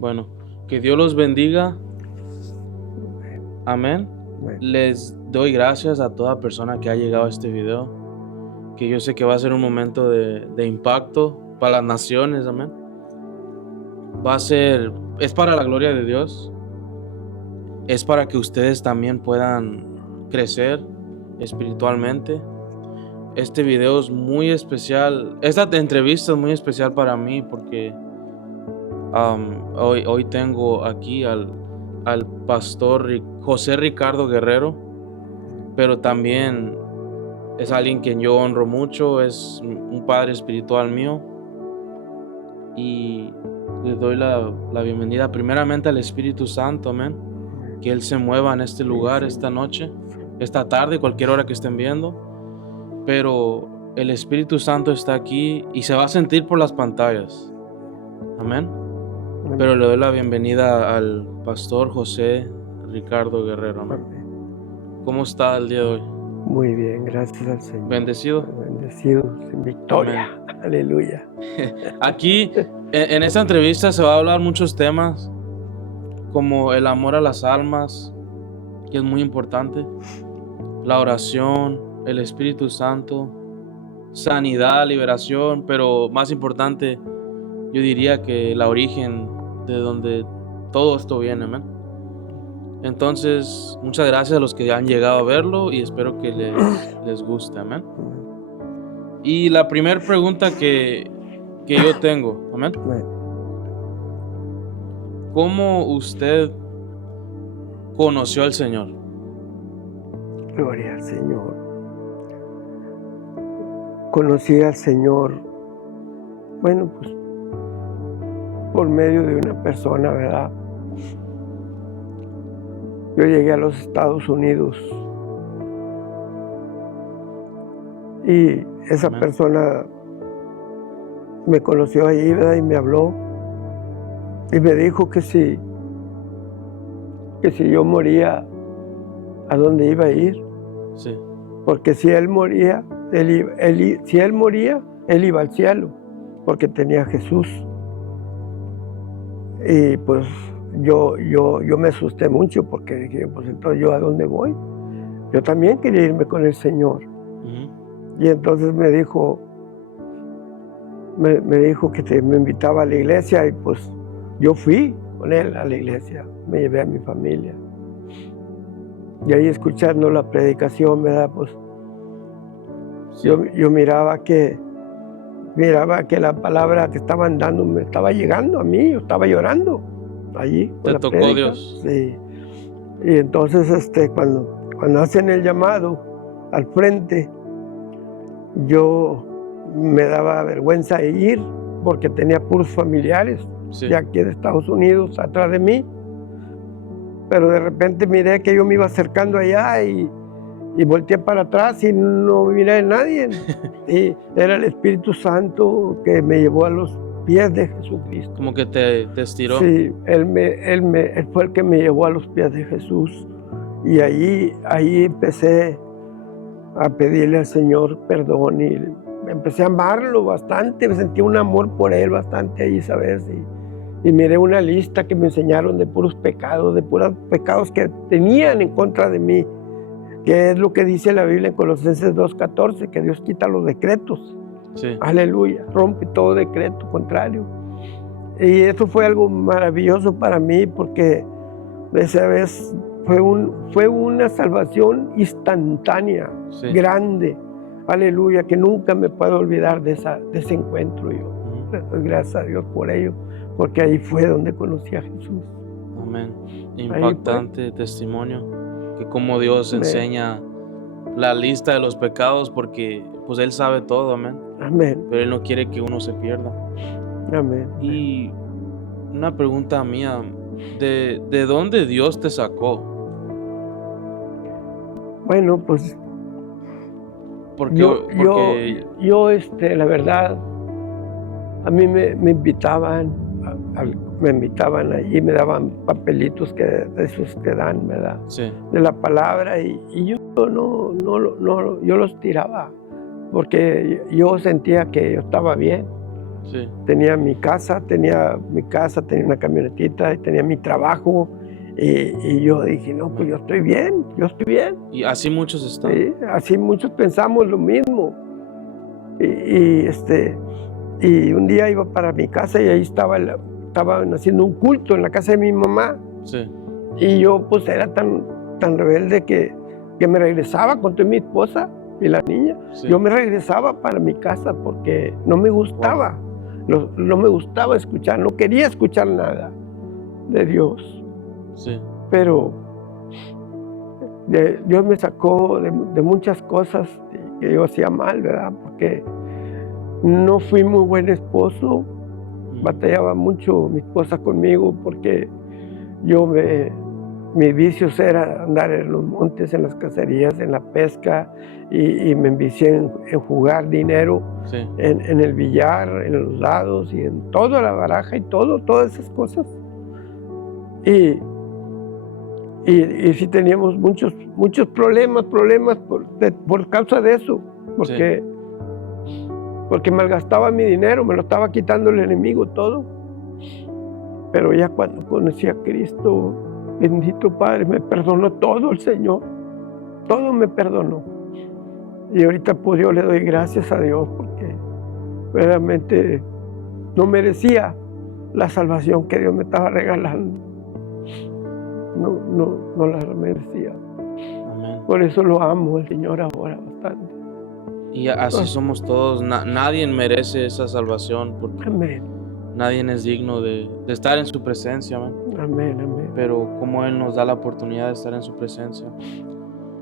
Bueno, que Dios los bendiga. Amén. Bueno, Les doy gracias a toda persona que ha llegado a este video, que yo sé que va a ser un momento de impacto para las naciones. Amén. Es para la gloria de Dios. Es para que ustedes también puedan crecer espiritualmente. Este video es muy especial. Esta entrevista es muy especial para mí porque hoy tengo aquí al pastor José Ricardo Guerrero, pero también es alguien que yo honro mucho, es un padre espiritual mío, y le doy la bienvenida primeramente al Espíritu Santo, amén, que Él se mueva en este lugar, sí, esta noche, esta tarde, cualquier hora que estén viendo, pero el Espíritu Santo está aquí y se va a sentir por las pantallas, amén. Pero le doy la bienvenida al pastor José Ricardo Guerrero, amén. ¿Cómo está el día de hoy? muy bien, gracias al Señor. ¿Bendecido? Bendecidos en victoria. Amén. Aleluya. Aquí, en esta entrevista se va a hablar muchos temas, como el amor a las almas, que es muy importante, la oración, el Espíritu Santo, sanidad, liberación, pero más importante, yo diría que el origen de donde todo esto viene, amén. Entonces, muchas gracias a los que han llegado a verlo y espero que les guste, amén. Y la primera pregunta que yo tengo, amén. Bueno, ¿Cómo usted conoció al Señor? gloria al Señor. Conocí al Señor, bueno, pues por medio de una persona, ¿verdad? Yo llegué a los Estados Unidos y esa Amén. persona me conoció ahí, ¿verdad? Y me habló y me dijo que si yo moría, ¿a dónde iba a ir? Sí, Porque si él moría, él iba al cielo, porque tenía a Jesús. Y pues yo me asusté mucho porque dije, pues entonces ¿yo a dónde voy? Yo también quería irme con el Señor. Y entonces me dijo que me invitaba a la iglesia y pues yo fui con él a la iglesia, me llevé a mi familia. Y ahí escuchando la predicación, ¿verdad? Pues sí. yo miraba que la palabra que estaban dando me estaba llegando a mí, yo estaba llorando allí. Te la tocó prédica. Dios. Sí. Y entonces cuando hacen el llamado al frente, yo me daba vergüenza ir porque tenía puros familiares Sí. de aquí de Estados Unidos atrás de mí. Pero de repente miré que yo me iba acercando allá y volteé para atrás y no miré a nadie. Y era el Espíritu Santo que me llevó a los pies de Jesucristo. Como que te estiró. Sí, él fue el que me llevó a los pies de Jesús. Y ahí empecé a pedirle al Señor perdón y empecé a amarlo bastante. Me sentí un amor por él bastante ahí, ¿sabes? Y miré una lista que me enseñaron de puros pecados que tenían en contra de mí, que es lo que dice la Biblia en Colosenses 2:14, que Dios quita los decretos. Sí. Aleluya, rompe todo decreto contrario. Y eso fue algo maravilloso para mí porque esa vez fue una salvación instantánea, Sí. grande. Aleluya, que nunca me puedo olvidar de ese encuentro. Yo le doy gracias a Dios por ello, porque ahí fue donde conocí a Jesús. Amén. Impactante testimonio, que como Dios Amén. enseña la lista de los pecados, porque pues Él sabe todo, amén. Amén. Pero Él no quiere que uno se pierda. Amén. Y una pregunta mía, ¿de dónde Dios te sacó? Bueno, pues Porque yo la verdad, a mí me invitaban, allí, me daban papelitos de esos que dan, ¿verdad? sí, De la palabra, y yo yo los tiraba, porque yo sentía que yo estaba bien. Sí. Tenía mi casa, tenía una camionetita, y tenía mi trabajo. Y yo dije, no, pues yo estoy bien. Y así muchos están. Sí, así muchos pensamos lo mismo. Y un día iba para mi casa y ahí estaban haciendo un culto en la casa de mi mamá. Sí. Y yo pues era tan rebelde que me regresaba con toda mi esposa y la niña. Sí. Yo me regresaba para mi casa porque no me gustaba. No me gustaba escuchar, no quería escuchar nada de Dios. Sí. Pero Dios me sacó de muchas cosas que yo hacía mal, ¿verdad? Porque no fui muy buen esposo. Batallaba mucho mi esposa conmigo porque mis vicios era andar en los montes, en las cacerías, en la pesca, y me envicié en jugar dinero, Sí. en el billar, en los dados y en toda la baraja y todas esas cosas. Y sí teníamos muchos problemas por causa de eso, porque malgastaba mi dinero, me lo estaba quitando el enemigo todo. Pero ya cuando conocí a Cristo, bendito Padre, me perdonó todo el Señor, todo me perdonó. Y ahorita pues yo le doy gracias a Dios porque realmente no merecía la salvación que Dios me estaba regalando. No la merecía. Amén. Por eso lo amo al Señor ahora bastante. Y así somos todos. Nadie merece esa salvación porque Amén. nadie es digno de estar en su presencia. Amén. Amén, amén. Pero como Él nos da la oportunidad de estar en su presencia.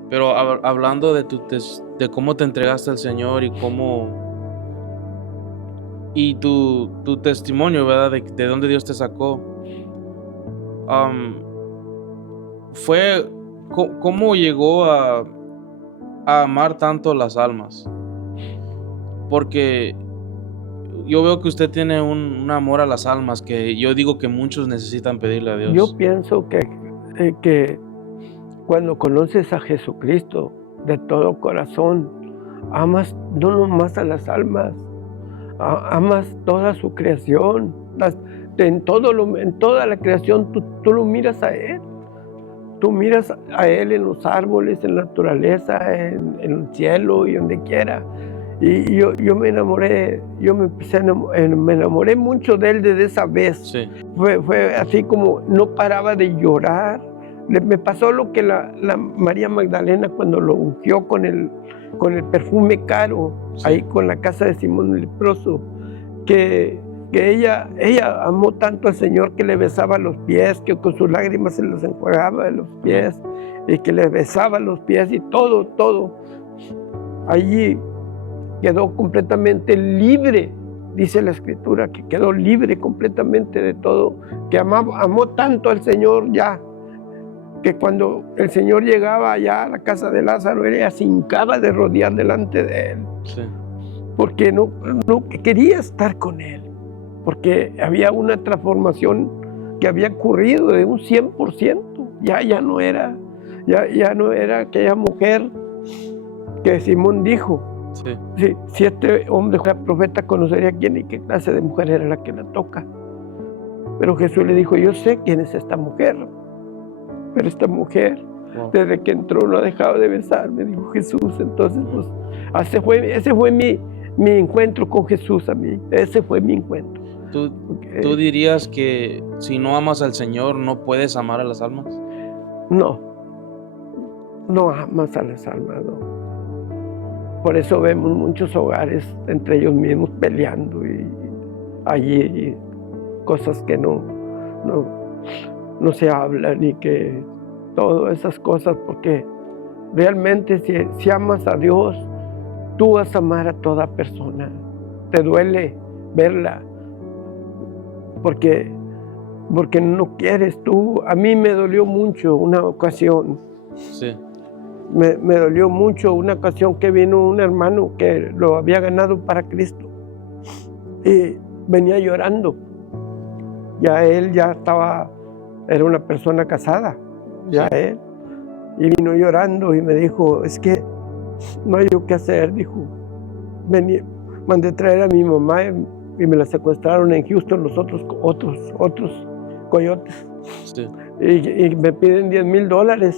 Pero hablando de cómo te entregaste al Señor y tu testimonio, ¿verdad? De dónde Dios te sacó. ¿Cómo llegó a amar tanto las almas? Porque yo veo que usted tiene un amor a las almas que yo digo que muchos necesitan pedirle a Dios. Yo pienso que cuando conoces a Jesucristo de todo corazón, amas no nomás a las almas, amas toda su creación. En toda la creación tú lo miras a Él. Tú miras a Él en los árboles, en la naturaleza, en el cielo y donde quiera. Y yo me enamoré, me enamoré mucho de Él desde esa vez. Sí. Fue así como no paraba de llorar. Me pasó lo que la María Magdalena cuando lo ungió con el perfume caro, Sí. ahí con la casa de Simón el leproso, que ella amó tanto al Señor que le besaba los pies, que con sus lágrimas se los enjuagaba de los pies, y que le besaba los pies y todo. Allí quedó completamente libre, dice la Escritura, que quedó libre completamente de todo, que amó tanto al Señor ya, que cuando el Señor llegaba allá a la casa de Lázaro, ella se hincaba de rodillas delante de Él. Sí. Porque no quería estar con Él, porque había una transformación que había ocurrido de un 100%, ya no era aquella mujer que Simón dijo. Sí. Si este hombre fuera profeta, conocería quién y qué clase de mujer era la que la toca. Pero Jesús le dijo, yo sé quién es esta mujer, pero esta mujer, desde que entró, no ha dejado de besarme, dijo Jesús. Entonces, pues, ese fue mi encuentro con Jesús a mí. Ese fue mi encuentro. ¿Tú dirías que si no amas al Señor, no puedes amar a las almas? No amas a las almas, no. Por eso vemos muchos hogares entre ellos mismos peleando y allí cosas que no se hablan y que todas esas cosas, porque realmente si amas a Dios, tú vas a amar a toda persona. Te duele verla porque no quieres tú. A mí me dolió mucho una ocasión. Sí. Me dolió mucho una ocasión que vino un hermano que lo había ganado para Cristo y venía llorando. Ya él era una persona casada, él, y vino llorando y me dijo, es que no hay yo qué hacer, dijo. Mandé traer a mi mamá y me la secuestraron en Houston los otros coyotes. Sí. Y me piden $10,000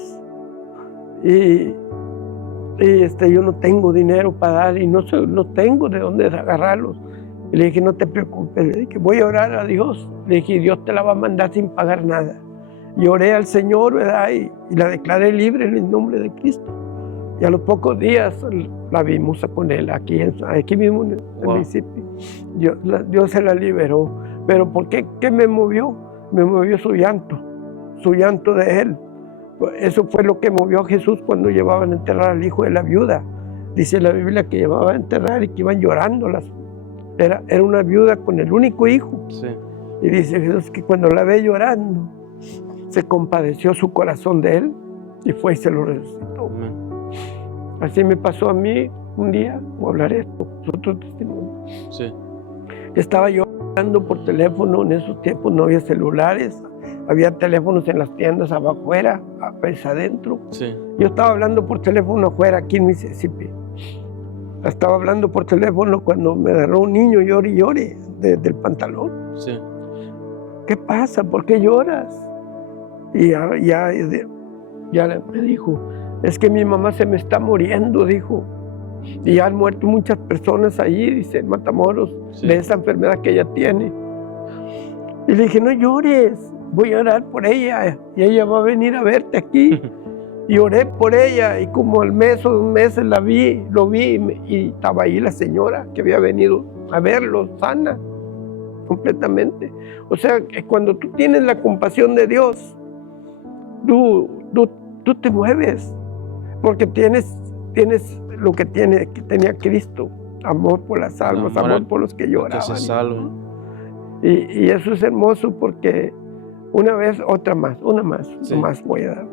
y yo no tengo dinero para dar y no tengo de dónde agarrarlos. Y le dije, no te preocupes, le dije, voy a orar a Dios. Le dije, Dios te la va a mandar sin pagar nada. Y oré al Señor, ¿verdad? Y la declaré libre en el nombre de Cristo. Y a los pocos días la vimos con él, aquí mismo en Mississippi. Dios se la liberó. Pero ¿por qué? ¿Qué me movió? Me movió su llanto de él. Eso fue lo que movió a Jesús cuando llevaban a enterrar al hijo de la viuda. Dice la Biblia que llevaban a enterrar y que iban llorando. Era una viuda con el único hijo. Sí. Y dice Jesús que cuando la ve llorando, se compadeció su corazón de él y fue y se lo resucitó. Amén. Así me pasó a mí un día, voy a hablar esto, otro testimonio. Sí. Estaba yo hablando por teléfono, en esos tiempos no había celulares, había teléfonos en las tiendas afuera, adentro. Sí. Yo estaba hablando por teléfono afuera, aquí en Mississippi. Estaba hablando por teléfono cuando me agarró un niño, llore y llore, del pantalón. Sí. ¿Qué pasa? ¿Por qué lloras? Y ya me dijo, es que mi mamá se me está muriendo, dijo. Y ya han muerto muchas personas allí, dice, en Matamoros, Sí. de esa enfermedad que ella tiene. Y le dije, no llores, voy a orar por ella y ella va a venir a verte aquí. Y oré por ella y como al mes o 2 meses lo vi y estaba ahí la señora que había venido a verlo sana completamente. O sea, que cuando tú tienes la compasión de Dios, tú te mueves porque tienes lo que tenía Cristo, amor por las almas, amor por los que lloraban. Que se salven. Y eso es hermoso porque una más voy a dar.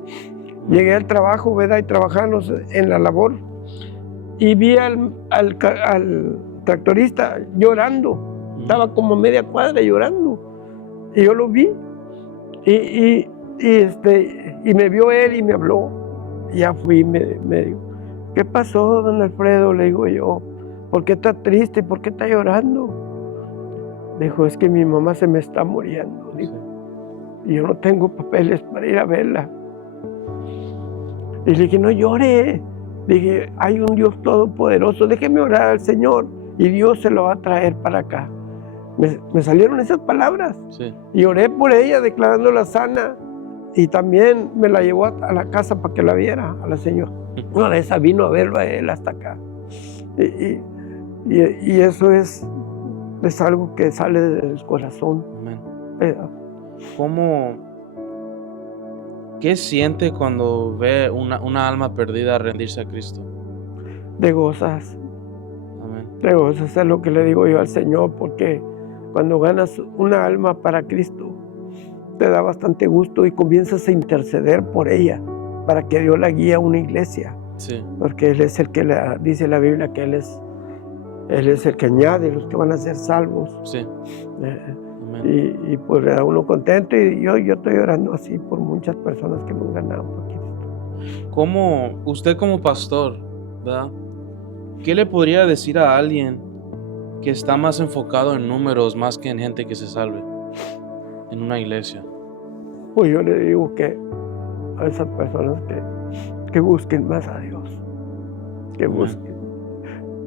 Llegué al trabajo, ¿verdad? Y trabajamos en la labor. Y vi al tractorista llorando. Estaba como a media cuadra llorando. Y yo lo vi. Y me vio él y me habló. Y ya fui y me dijo, ¿qué pasó, don Alfredo? Le digo yo, ¿por qué está triste? ¿Por qué está llorando? Me dijo, es que mi mamá se me está muriendo. Dijo, y yo no tengo papeles para ir a verla. Y le dije, no llore. Le dije, hay un Dios todopoderoso, déjeme orar al Señor y Dios se lo va a traer para acá. Me salieron esas palabras. Sí. Y oré por ella declarándola sana y también me la llevó a la casa para que la viera a la señora. Una de esas vino a verlo a él hasta acá. Y eso es algo que sale del corazón. Amén. ¿Qué siente cuando ve una alma perdida rendirse a Cristo? Te gozas. Amén. Te gozas, es lo que le digo yo al Señor, porque cuando ganas una alma para Cristo, te da bastante gusto y comienzas a interceder por ella para que Dios la guíe a una iglesia. Sí. Porque Él es el que dice la Biblia que Él es el que añade los que van a ser salvos. Sí. Y pues le da uno contento y yo estoy orando así por muchas personas que no han ganado por Cristo. Usted como pastor, ¿verdad? ¿Qué le podría decir a alguien que está más enfocado en números más que en gente que se salve en una iglesia? Pues yo le digo que a esas personas que busquen más a Dios, que busquen,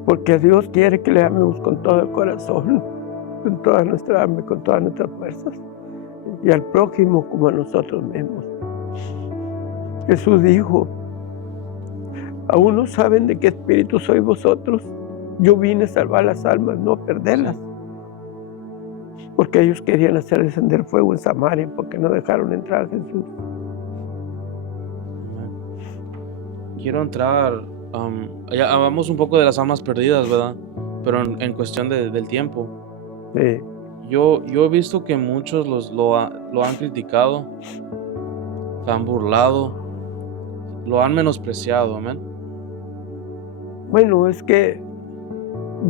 porque Dios quiere que le amemos con todo el corazón, con toda nuestra alma, con todas nuestras fuerzas, y al prójimo como a nosotros mismos. Jesús dijo, ¿aún no saben de qué espíritu sois vosotros? Yo vine a salvar las almas, no a perderlas. Porque ellos querían hacer descender fuego en Samaria, porque no dejaron entrar a Jesús. Quiero entrar, ya hablamos un poco de las almas perdidas, ¿verdad? Pero en cuestión del tiempo. Sí. Yo he visto que muchos lo han criticado, lo han burlado, lo han menospreciado, amén. Bueno, es que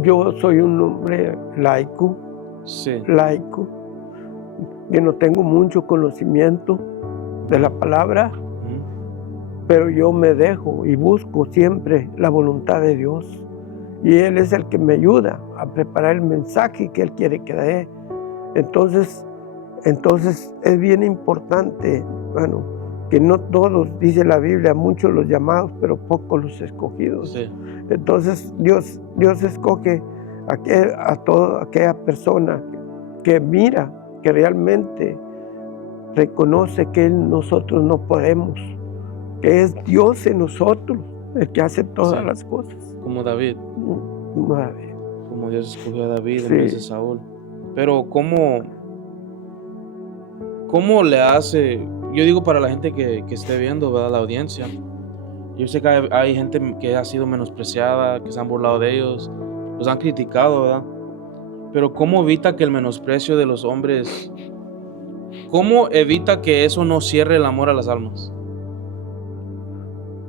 yo soy un hombre laico, que no tengo mucho conocimiento de la palabra, pero yo me dejo y busco siempre la voluntad de Dios. Y Él es el que me ayuda a preparar el mensaje que Él quiere que dé. Entonces es bien importante, bueno, que no todos, dice la Biblia, muchos los llamados, pero pocos los escogidos. Sí. Entonces Dios escoge a toda aquella persona que mira, que realmente reconoce que en nosotros no podemos, que es Dios en nosotros el que hace todas las cosas. Como David. Como David. Como Dios escogió a David en vez de Saúl. Pero ¿cómo le hace? Yo digo para la gente que esté viendo, ¿verdad? La audiencia. Yo sé que hay gente que ha sido menospreciada, que se han burlado de ellos, los han criticado, ¿verdad? Pero ¿cómo evita que el menosprecio de los hombres, cómo evita que eso no cierre el amor a las almas?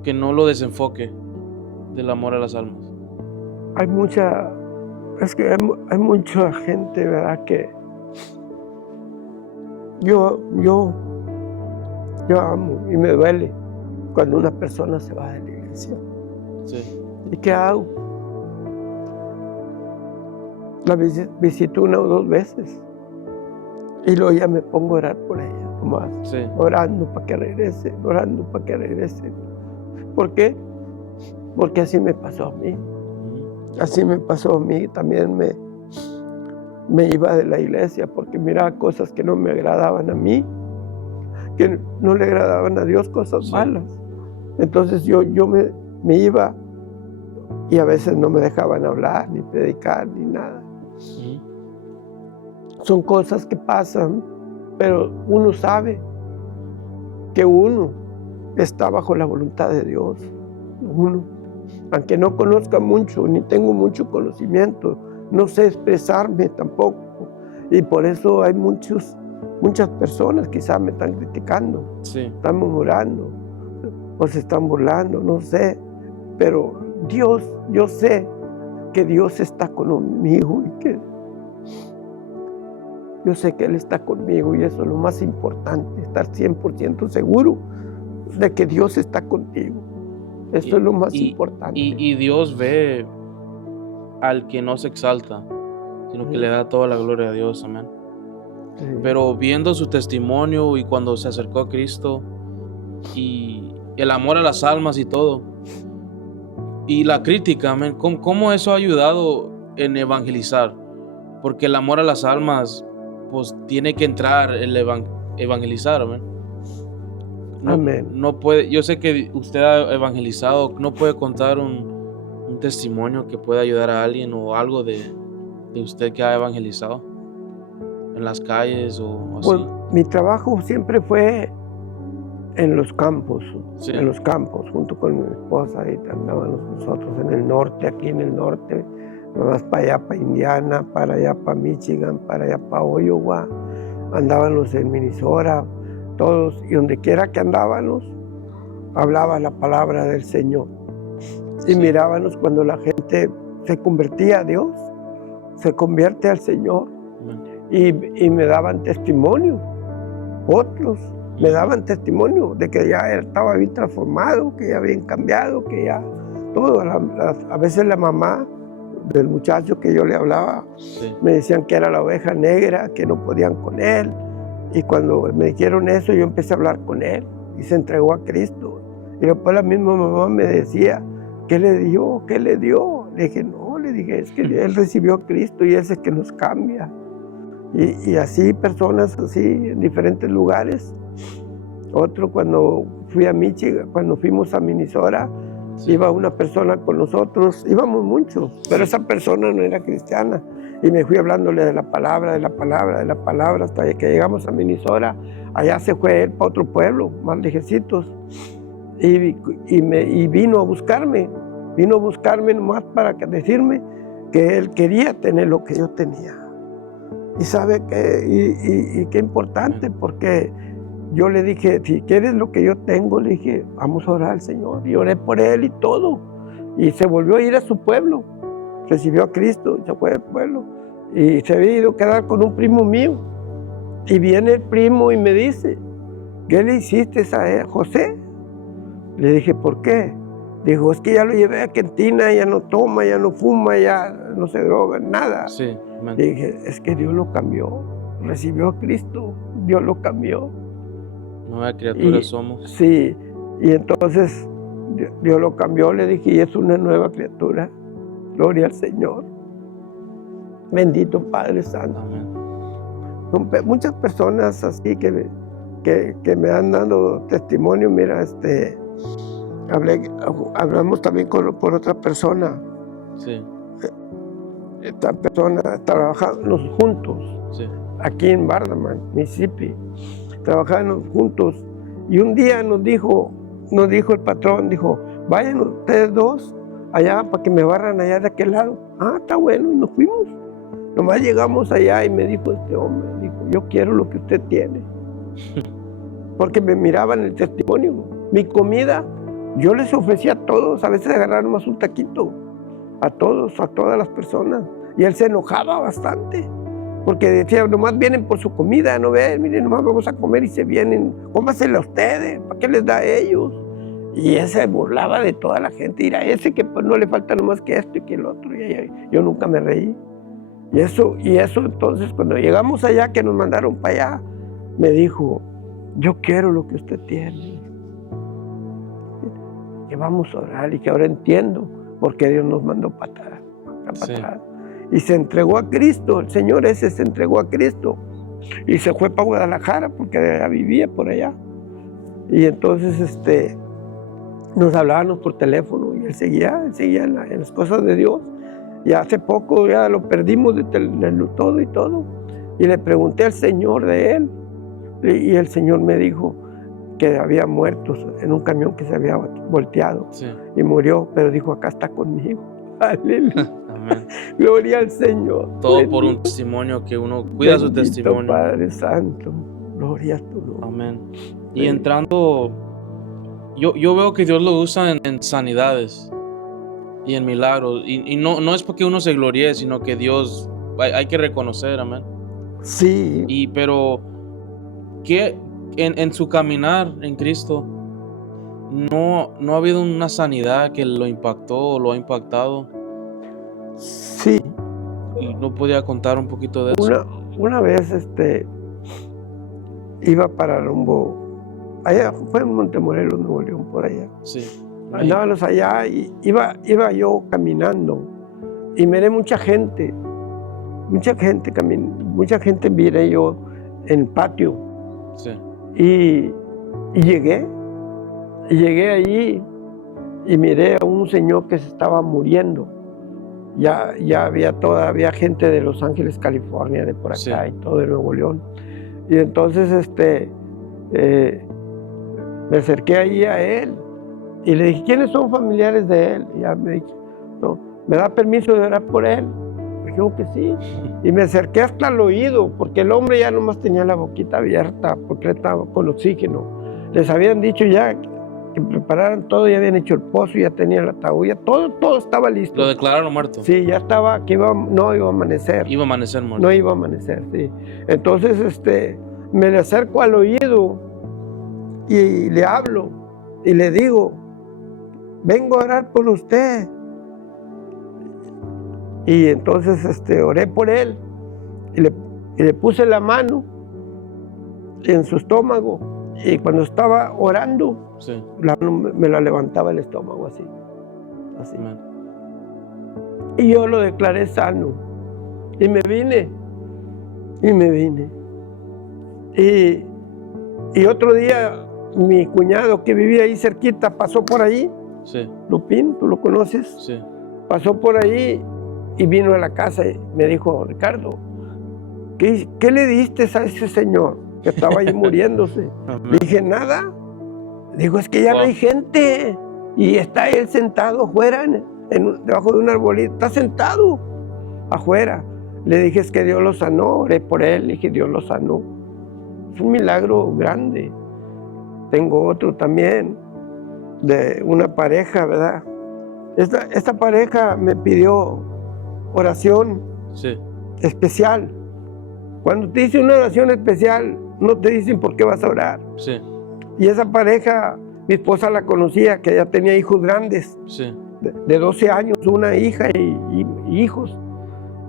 Que no lo desenfoque del amor a las almas. Hay mucha gente, ¿verdad? Que yo amo y me duele cuando una persona se va de la iglesia. Sí. ¿Y qué hago? La visito 1 o 2 veces y luego ya me pongo a orar por ella, nomás, orando para que regrese, orando para que regrese. ¿Por qué? Porque así me pasó a mí. Así me pasó a mí, también me iba de la iglesia porque miraba cosas que no me agradaban a mí, que no le agradaban a Dios, cosas malas. Entonces yo me iba y a veces no me dejaban hablar, ni predicar, ni nada. Son cosas que pasan, pero uno sabe que uno está bajo la voluntad de Dios. Uno, aunque no conozca mucho, ni tengo mucho conocimiento, no sé expresarme tampoco. Y por eso hay muchas personas quizás me están criticando, están murmurando, o se están burlando, no sé. Pero Dios, yo sé que Dios está conmigo y que yo sé que Él está conmigo, y eso es lo más importante, estar 100% seguro de que Dios está contigo. Eso es lo más importante. Y Dios ve al que no se exalta, sino que le da toda la gloria a Dios, amén. Sí. Pero viendo su testimonio y cuando se acercó a Cristo y el amor a las almas y todo, y la crítica, amén, ¿cómo eso ha ayudado en evangelizar? Porque el amor a las almas, pues tiene que entrar el evangelizar, amén. Amén. No puede, yo sé que usted ha evangelizado, no puede contar un testimonio que pueda ayudar a alguien o algo de usted que ha evangelizado en las calles o así. Pues mi trabajo siempre fue en los campos, junto con mi esposa, y andábamos nosotros en el norte, aquí en el norte, más para allá, para Indiana, para allá, para Michigan, para allá, para Iowa, andábamos en Minnesota, todos, y donde quiera que andábamos, hablaba la palabra del Señor. Y mirábamos cuando la gente se convertía a Dios, se convierte al Señor, y me daban testimonio, otros me daban testimonio de que ya estaba bien transformado, que ya habían cambiado, que ya todo. A veces la mamá del muchacho que yo le hablaba, me decían que era la oveja negra, que no podían con él. Y cuando me dijeron eso, yo empecé a hablar con él y se entregó a Cristo. Y después la misma mamá me decía, ¿qué le dio? ¿Qué le dio? Le dije, no, es que él recibió a Cristo y ese es que nos cambia. Y así, personas así, en diferentes lugares. Otro, cuando fui a Michigan, cuando fuimos a Minnesota, iba una persona con nosotros, íbamos muchos, pero esa persona no era cristiana. Y me fui hablándole de la palabra, hasta que llegamos a Minnesota. Allá se fue él para otro pueblo, más lejecitos. Y vino a buscarme nomás para decirme que él quería tener lo que yo tenía. Y sabe que, qué importante, porque yo le dije, si quieres lo que yo tengo, le dije, vamos a orar al Señor. Y oré por él y todo. Y se volvió a ir a su pueblo. Recibió a Cristo, se fue del pueblo. Y se había ido a quedar con un primo mío. Y viene el primo y me dice, ¿qué le hiciste a José? Le dije, ¿por qué? Dijo, es que ya lo llevé a Argentina, ya no toma, ya no fuma, ya no se droga, nada. Sí, amén. Dije, es que Dios lo cambió, recibió a Cristo, Dios lo cambió. Nueva criatura Y, somos. sí, y entonces Dios lo cambió, le dije, y es una nueva criatura. Gloria al Señor. Bendito Padre Santo. Amén. Muchas personas así que me han dado testimonio. Mira, hablamos también por otra persona. Sí, Esta persona trabajamos juntos sí, aquí en Bardaman, Mississippi. Trabajábamos juntos y un día nos dijo el patrón, dijo, vayan ustedes dos allá para que me barran allá de aquel lado. Ah, está bueno, y nos fuimos. Nomás llegamos allá y me dijo este hombre, dijo, yo quiero lo que usted tiene. Porque me miraban el testimonio. Mi comida, yo les ofrecía a todos, a veces agarraron más un taquito, a todos, a todas las personas. Y él se enojaba bastante, porque decía, nomás vienen por su comida, no ven, miren, nomás vamos a comer y se vienen, cómasela a ustedes, ¿para qué les da a ellos? Y él se burlaba de toda la gente, y a ese que pues no le falta nomás que esto y que el otro, y yo nunca me reí. Y eso entonces cuando llegamos allá, que nos mandaron para allá, me dijo, yo quiero lo que usted tiene. Que vamos a orar y que ahora entiendo por qué Dios nos mandó para atrás. Sí. Y se entregó a Cristo, el Señor ese se entregó a Cristo. Y se fue para Guadalajara porque ya vivía por allá. Y entonces nos hablábamos por teléfono y él seguía en las cosas de Dios. Y hace poco ya lo perdimos de todo y todo. Y le pregunté al Señor de él. Y el Señor me dijo que había muerto en un camión que se había volteado. sí. Y murió, pero dijo, acá está conmigo. Aleluya. Amén. Gloria al Señor. Todo Bendito, por un testimonio que uno cuida su bendito testimonio. Padre Santo. Gloria a tu nombre. Amén. Y entrando, yo veo que Dios lo usa en sanidades y en milagros. Y no es porque uno se gloríe, sino que Dios, hay que reconocer, amén. Sí. Pero que en su caminar en Cristo, no ha habido una sanidad que lo impactó o lo ha impactado. Sí. Y no podía contar un poquito de eso. Una vez iba para rumbo, allá fue en Montemorelos, Nuevo León, por allá. Sí. Andábamos allá y iba yo caminando y miré mucha gente miré yo en el patio. Sí. Y llegué allí y miré a un señor que se estaba muriendo. Ya había todavía gente de Los Ángeles, California, de por acá, Sí. y todo de Nuevo León. Y entonces me acerqué allí a él y le dije, ¿quiénes son familiares de él? Y ya me dijo, no, ¿me da permiso de orar por él? Me dijo que sí. Y me acerqué hasta el oído, porque el hombre ya nomás tenía la boquita abierta, porque él estaba con oxígeno. Les habían dicho ya que prepararan todo, ya habían hecho el pozo, ya tenían la ataúd, ya todo estaba listo. Lo declararon muerto. Sí, ya estaba, que no iba a amanecer. Iba a amanecer muerto. No iba a amanecer, sí. Entonces me le acerco al oído y le hablo y le digo, vengo a orar por usted. Y entonces oré por él y le puse la mano en su estómago. Y cuando estaba orando, Sí. me la levantaba el estómago así. Amén. Y yo lo declaré sano. Y me vine. Y otro día, mi cuñado que vivía ahí cerquita pasó por ahí. Sí. Lupín, ¿tú lo conoces? Sí. Pasó por ahí y vino a la casa y me dijo, Ricardo, ¿qué le diste a ese señor que estaba ahí muriéndose? Amén. Le dije, nada. Digo, es que ya no hay gente. Y está él sentado afuera, debajo de un arbolito. Está sentado afuera. Le dije, es que Dios lo sanó. Oré por él, le dije, Dios lo sanó. Es un milagro grande. Tengo otro también, de una pareja, ¿verdad? Esta pareja me pidió oración Sí. especial. Cuando te dicen una oración especial, no te dicen por qué vas a orar. Sí. Y esa pareja Mi esposa la conocía, que ya tenía hijos grandes, Sí. de 12 años, una hija y hijos.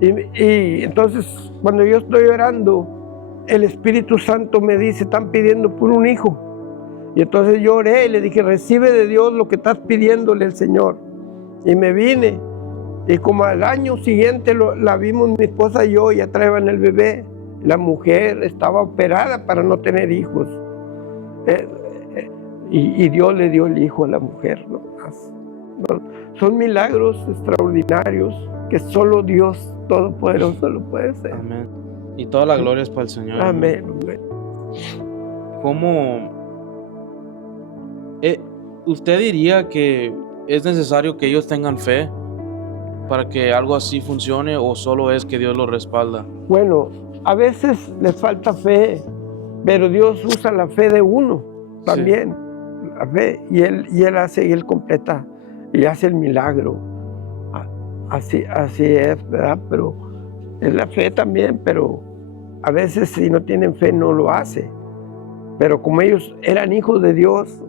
Y entonces, cuando yo estoy orando, el Espíritu Santo me dice, están pidiendo por un hijo. Y entonces yo oré y le dije, recibe de Dios lo que estás pidiéndole al Señor. Y me vine. Y como al año siguiente la vimos mi esposa y yo, ya traían el bebé. La mujer estaba operada para no tener hijos. Y Dios le dio el hijo a la mujer. ¿No? Son milagros extraordinarios que solo Dios Todopoderoso lo puede hacer. Amén. Y toda la gloria es para el Señor. Amén. ¿Cómo usted diría que es necesario que ellos tengan fe para que algo así funcione, o solo es que Dios lo respalda? Bueno, a veces les falta fe, pero Dios usa la fe de uno también. Sí. La fe, y él hace, y él completa y hace el milagro. Así es, ¿verdad? Pero es la fe también, pero a veces si no tienen fe no lo hace. Pero como ellos eran hijos de Dios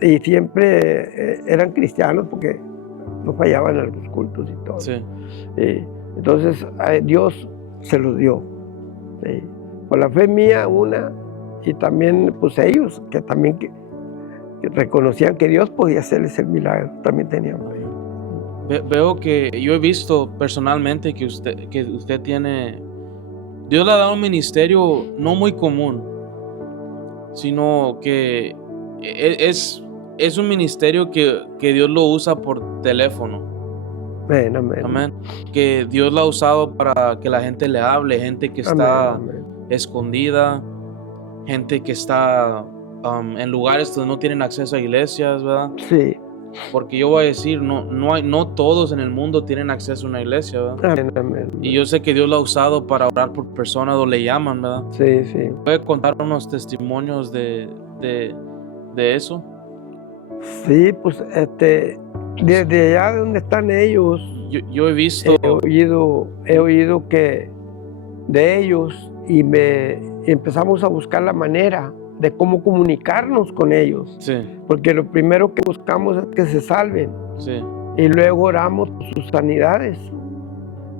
y siempre eran cristianos, porque no fallaban en los cultos y todo. Sí. Entonces Dios se los dio. ¿Sí? Por la fe mía una, y también pues ellos que también que reconocían que Dios podía hacerles el milagro, también tenían fe. Veo que yo he visto personalmente que usted tiene, Dios le ha dado un ministerio no muy común, sino que es un ministerio que Dios lo usa por teléfono. Amén, amén. Amén. Que Dios lo ha usado para que la gente le hable, gente que está escondida, gente que está en lugares donde no tienen acceso a iglesias, ¿verdad? Sí. Porque yo voy a decir, no todos en el mundo tienen acceso a una iglesia, ¿verdad? Amén, amén. Y yo sé que Dios lo ha usado para orar por personas donde le llaman, ¿verdad? Sí, sí. ¿Puede contar unos testimonios de eso? Sí, pues desde allá donde están ellos, yo he visto, he oído que de ellos, y empezamos a buscar la manera de cómo comunicarnos con ellos. Sí. Porque lo primero que buscamos es que se salven. Sí. Y luego oramos por sus sanidades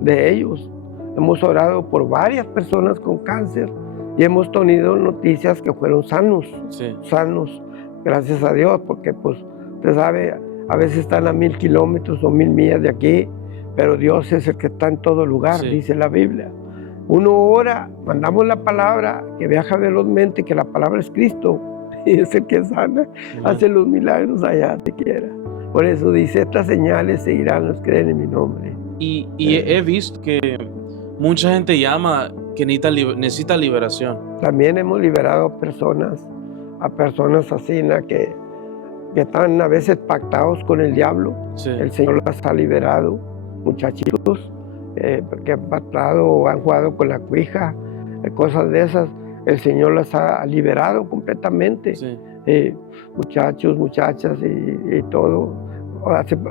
de ellos. Hemos orado por varias personas con cáncer y hemos tenido noticias que fueron sanos. Sí. Sanos, gracias a Dios, porque pues usted sabe, a veces están a 1000 kilómetros o 1000 millas de aquí, pero Dios es el que está en todo lugar, sí. Dice la Biblia. Uno ora, mandamos la palabra que viaja velozmente, que la palabra es Cristo, y es el que sana, hace los milagros allá donde quiera. Por eso dice, estas señales seguirán los que creen en mi nombre. Y he visto que mucha gente llama que necesita liberación. También hemos liberado a personas así, que están a veces pactados con el diablo. Sí. El Señor las ha liberado, muchachitos que han pactado o han jugado con la cuija, cosas de esas. El Señor las ha liberado completamente. Sí. Muchachos, muchachas y todo.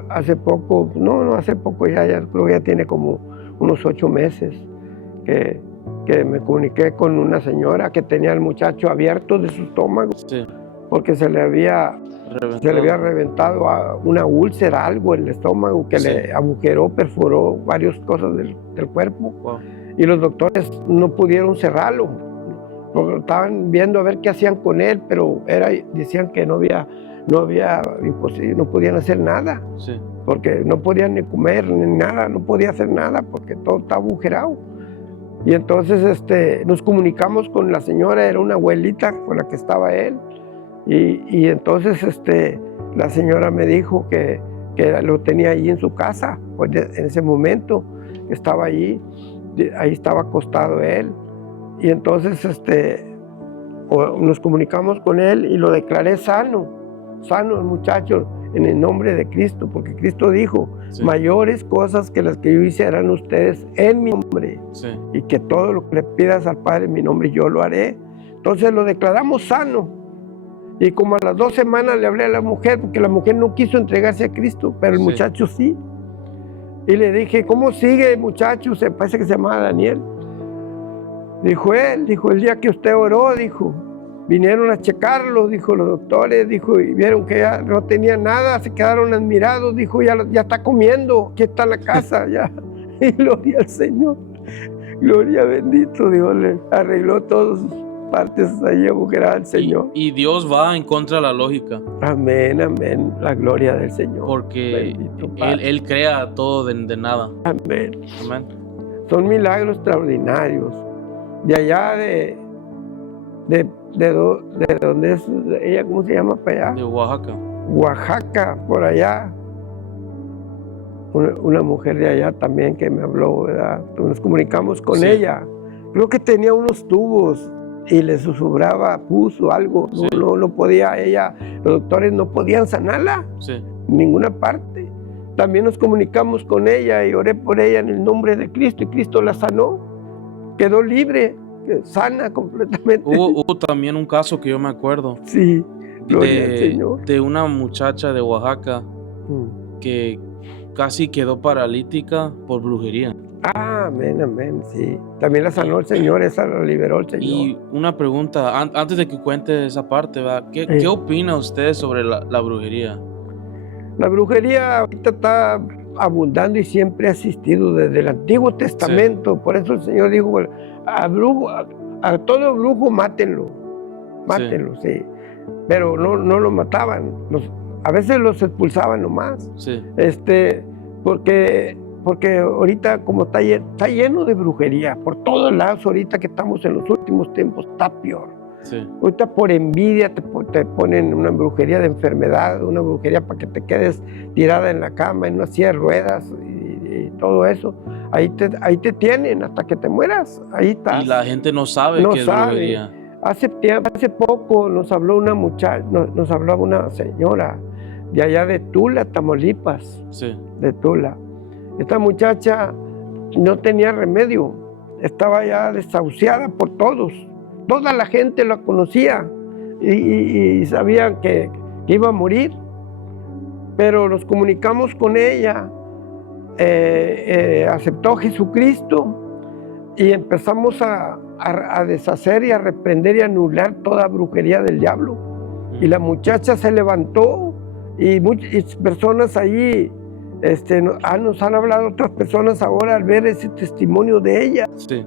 Hace poco, no hace poco, ya creo que ya tiene como unos 8 meses que me comuniqué con una señora que tenía el muchacho abierto de su estómago. Sí. Porque se le había reventado una úlcera, algo en el estómago que sí. Le agujeró, perforó varias cosas del cuerpo. Wow. Y los doctores no pudieron cerrarlo, porque estaban viendo a ver qué hacían con él, pero decían que no había imposible, no podían hacer nada. Sí. Porque no podían ni comer ni nada, no podía hacer nada porque todo estaba agujerado. Y entonces nos comunicamos con la señora, era una abuelita con la que estaba él. Y entonces la señora me dijo que lo tenía allí en su casa, pues en ese momento estaba allí, ahí estaba acostado él. Y entonces nos comunicamos con él y lo declaré sano el muchacho en el nombre de Cristo, porque Cristo dijo, sí. Mayores cosas que las que yo hice harán ustedes en mi nombre, sí. Y que todo lo que le pidas al Padre en mi nombre yo lo haré. Entonces lo declaramos sano. Y como a las 2 semanas le hablé a la mujer, porque la mujer no quiso entregarse a Cristo, pero el sí. Muchacho sí. Y le dije, ¿cómo sigue, muchacho? Se parece que se llamaba Daniel. Dijo, el día que usted oró, dijo, vinieron a checarlo, dijo, los doctores, dijo, y vieron que ya no tenía nada, se quedaron admirados, dijo, ya está comiendo, aquí está la casa, ya. Y gloria al Señor, gloria bendito, Dios le arregló todas sus partes ahí agujeradas al Señor. Y Dios va en contra de la lógica. Amén, amén, la gloria del Señor. Porque Bendito él crea todo de nada. Amén. Amén. Son milagros extraordinarios. De allá de donde es ella, ¿cómo se llama para allá? De Oaxaca. Oaxaca, por allá. Una mujer de allá también que me habló, ¿verdad? Nos comunicamos con Sí. ella. Creo que tenía unos tubos y le susurraba pus o algo. Sí. No podía ella, los doctores no podían sanarla Sí. en ninguna parte. También nos comunicamos con ella y oré por ella en el nombre de Cristo y Cristo la sanó. Quedó libre, sana completamente. Hubo también un caso que yo me acuerdo Sí, gloria al Señor. de una muchacha de Oaxaca que casi quedó paralítica por brujería. Amén, amén, sí. También la sanó el Señor, esa la liberó el Señor. Y una pregunta, antes de que cuente esa parte, ¿verdad? ¿Qué opina usted sobre la brujería? La brujería ahorita está abundando y siempre ha existido desde el Antiguo Testamento. Sí. Por eso el Señor dijo, bueno, a todo brujo mátenlo, sí. Pero no lo mataban, a veces los expulsaban nomás. Sí. Porque ahorita como está lleno de brujería, por todos lados ahorita que estamos en los últimos tiempos, está peor. Sí. Ahorita por envidia te ponen una brujería de enfermedad, una brujería para que te quedes tirada en la cama, en una silla de ruedas y todo eso. Ahí te tienen hasta que te mueras, ahí estás. Y la gente no sabe qué es brujería. Hace poco nos habló una muchacha, nos hablaba una señora de allá de Tula, Tamaulipas. Sí. De Tula. Esta muchacha no tenía remedio, estaba ya desahuciada por todos. Toda la gente la conocía y sabían que iba a morir, pero nos comunicamos con ella, aceptó a Jesucristo y empezamos a deshacer y a reprender y anular toda brujería del diablo. Y la muchacha se levantó y muchas personas allí nos han hablado otras personas ahora al ver ese testimonio de ella. Sí.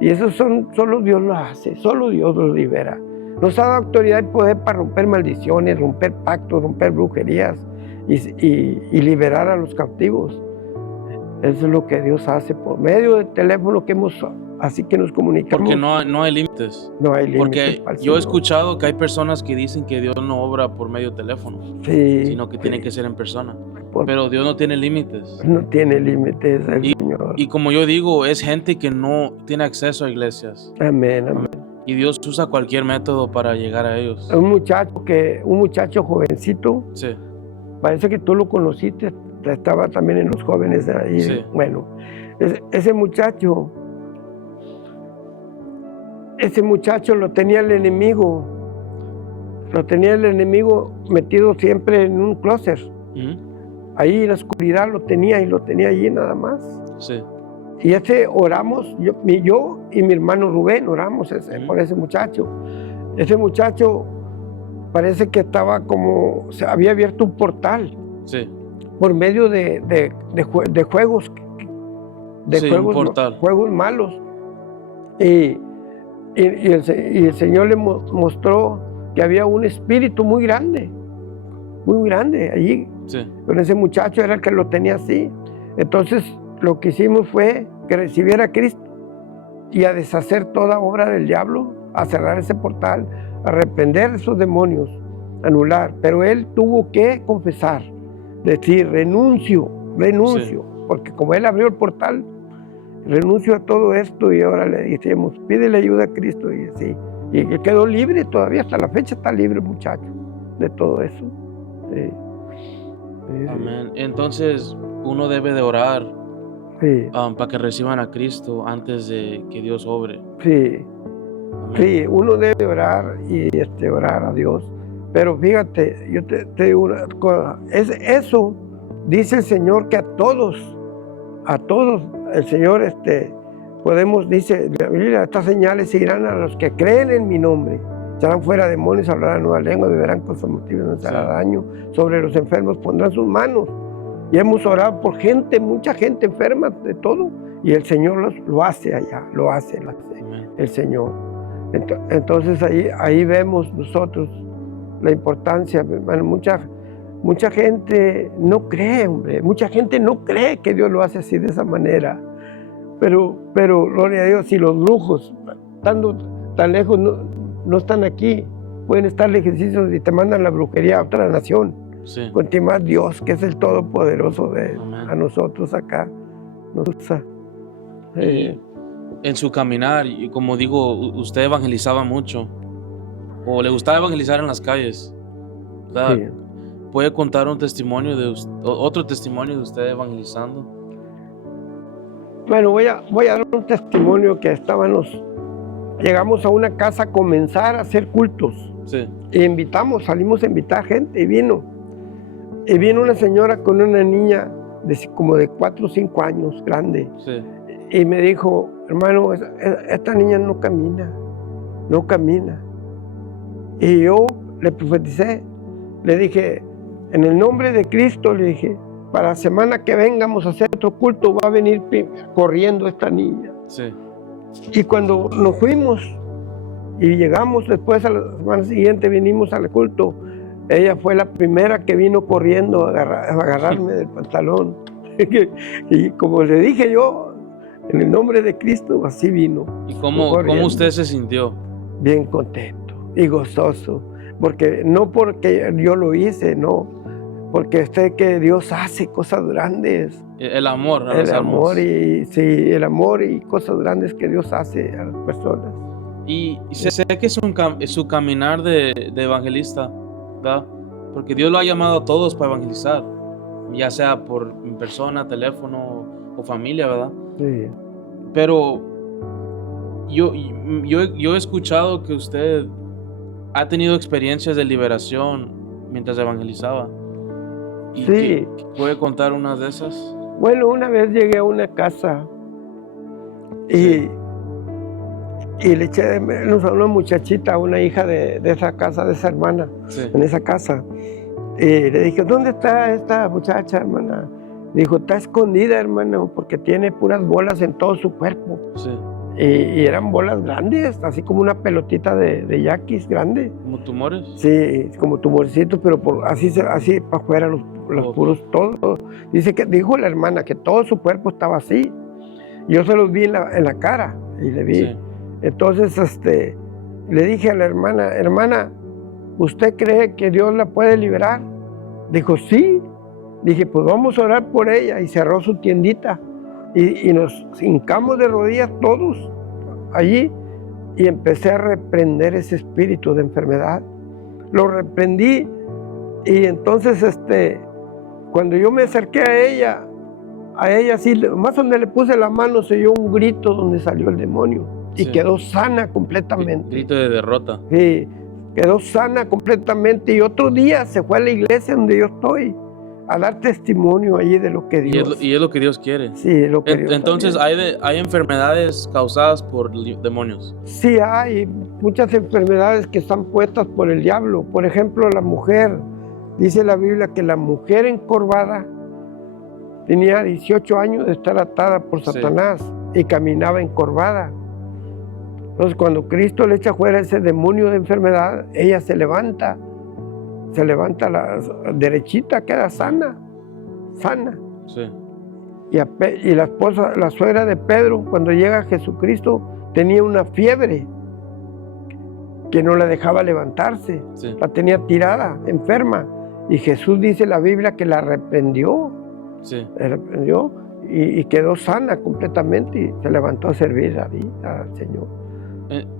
Y eso solo Dios lo hace, solo Dios lo libera. Nos ha dado autoridad y poder para romper maldiciones, romper pactos, romper brujerías y liberar a los cautivos. Eso es lo que Dios hace por medio del teléfono así que nos comunicamos. Porque no hay límites. No hay límites. Porque yo he escuchado que hay personas que dicen que Dios no obra por medio de teléfono, sino que tiene que ser en persona. Pero Dios no tiene límites. No tiene límites el Señor. Y como yo digo, es gente que no tiene acceso a iglesias. Amén, amén. Y Dios usa cualquier método para llegar a ellos. Un muchacho jovencito, sí. Parece que tú lo conociste, estaba también en los jóvenes de ahí. Sí. Bueno, ese muchacho lo tenía el enemigo. Lo tenía el enemigo metido siempre en un closet. Ahí en la oscuridad lo tenía allí nada más. Sí. Y oramos, yo y mi hermano Rubén oramos por ese muchacho. Ese muchacho parece que se había abierto un portal. Sí. Por medio de juegos. Juegos malos. Y el Señor le mostró que había un espíritu muy grande allí. Sí. Pero ese muchacho era el que lo tenía así. Entonces lo que hicimos fue que recibiera a Cristo y a deshacer toda obra del diablo, a cerrar ese portal, a reprender esos demonios, anular. Pero él tuvo que confesar, decir renuncio, sí. Porque como él abrió el portal, renuncio a todo esto. Y ahora le decimos, pídele ayuda a Cristo y así. Y quedó libre todavía, hasta la fecha está libre el muchacho de todo eso. Sí. Amén. Entonces uno debe de orar para que reciban a Cristo antes de que Dios obre. Sí. Amén. Sí, uno debe orar y orar a Dios. Pero fíjate, yo te digo una cosa, eso dice el Señor que a todos el Señor podemos, dice la Biblia, estas señales seguirán a los que creen en mi nombre. echarán fuera demonios, hablarán nuevas lenguas, beberán cosas motivas, no será daño. Sobre los enfermos pondrán sus manos. Y hemos orado por gente, mucha gente enferma de todo, y el Señor lo hace allá, lo hace el Señor. Entonces ahí vemos nosotros la importancia, hermano. Mucha gente no cree, hombre, mucha gente no cree que Dios lo hace así de esa manera. Pero gloria a Dios, si los brujos, estando tan lejos, no están aquí, pueden estar lejecitos y te mandan la brujería a otra nación. Sí. Contigo más Dios, que es el Todopoderoso a nosotros acá, nos usa. En su caminar, y como digo, usted evangelizaba mucho, o le gustaba evangelizar en las calles, ¿verdad? Sí. ¿Puede contar un testimonio otro testimonio de usted evangelizando? Bueno, voy a dar un testimonio que llegamos a una casa a comenzar a hacer cultos. Sí. Y salimos a invitar gente, y vino una señora con una niña como de 4 o 5 años, grande. Sí. Y me dijo, hermano, esta niña no camina. Y yo le profeticé, le dije, en el nombre de Cristo, le dije, para la semana que vengamos a hacer otro culto, va a venir corriendo esta niña. Sí. Y cuando nos fuimos y llegamos después, a la semana siguiente vinimos al culto, ella fue la primera que vino corriendo a agarrarme del pantalón. Y como le dije yo, en el nombre de Cristo, así vino. ¿Y cómo usted se sintió? Bien contento y gozoso, no porque yo lo hice, no, porque sé que Dios hace cosas grandes. El amor a las almas. El amor y cosas grandes que Dios hace a las personas. Y sé que es su caminar de evangelista, ¿verdad? Porque Dios lo ha llamado a todos para evangelizar, ya sea en persona, teléfono o familia, ¿verdad? Sí. Pero yo he escuchado que usted ha tenido experiencias de liberación mientras evangelizaba. ¿Y sí. ¿Puede contar una de esas? Bueno, una vez llegué a una casa y le eché de menos a una muchachita, una hija de esa casa, de esa hermana, en esa casa. Y le dije, ¿dónde está esta muchacha, hermana? Dijo, está escondida, hermano, porque tiene puras bolas en todo su cuerpo. Sí. Y eran bolas grandes, así como una pelotita de yaquis grande. ¿Como tumores? Sí, como tumorcitos, pero así para afuera, los puros, todos. Dijo la hermana que todo su cuerpo estaba así. Yo se los vi en la cara y le vi. Sí. Entonces, le dije a la hermana, ¿usted cree que Dios la puede liberar? Dijo, sí. Dije, pues vamos a orar por ella. Y cerró su tiendita. Y nos hincamos de rodillas todos allí. Y empecé a reprender ese espíritu de enfermedad. Lo reprendí. Y entonces, cuando yo me acerqué a ella sí, más donde le puse la mano, se oyó un grito donde salió el demonio. Y quedó sana completamente. Grito de derrota. Sí, quedó sana completamente. Y otro día se fue a la iglesia donde yo estoy a dar testimonio allí de lo que Dios... Y es lo que Dios quiere. Sí, es lo que Dios Entonces, ¿hay enfermedades causadas por demonios? Sí, hay muchas enfermedades que están puestas por el diablo. Por ejemplo, la mujer. Dice la Biblia que la mujer encorvada tenía 18 años de estar atada por Satanás y caminaba encorvada. Entonces, cuando Cristo le echa fuera ese demonio de enfermedad, ella se levanta la derechita, queda sana. Sí. Y la suegra de Pedro, cuando llega Jesucristo, tenía una fiebre que no la dejaba levantarse. Sí. La tenía tirada, enferma. Y Jesús dice en la Biblia que la reprendió. Sí. La reprendió y quedó sana completamente y se levantó a servir al Señor.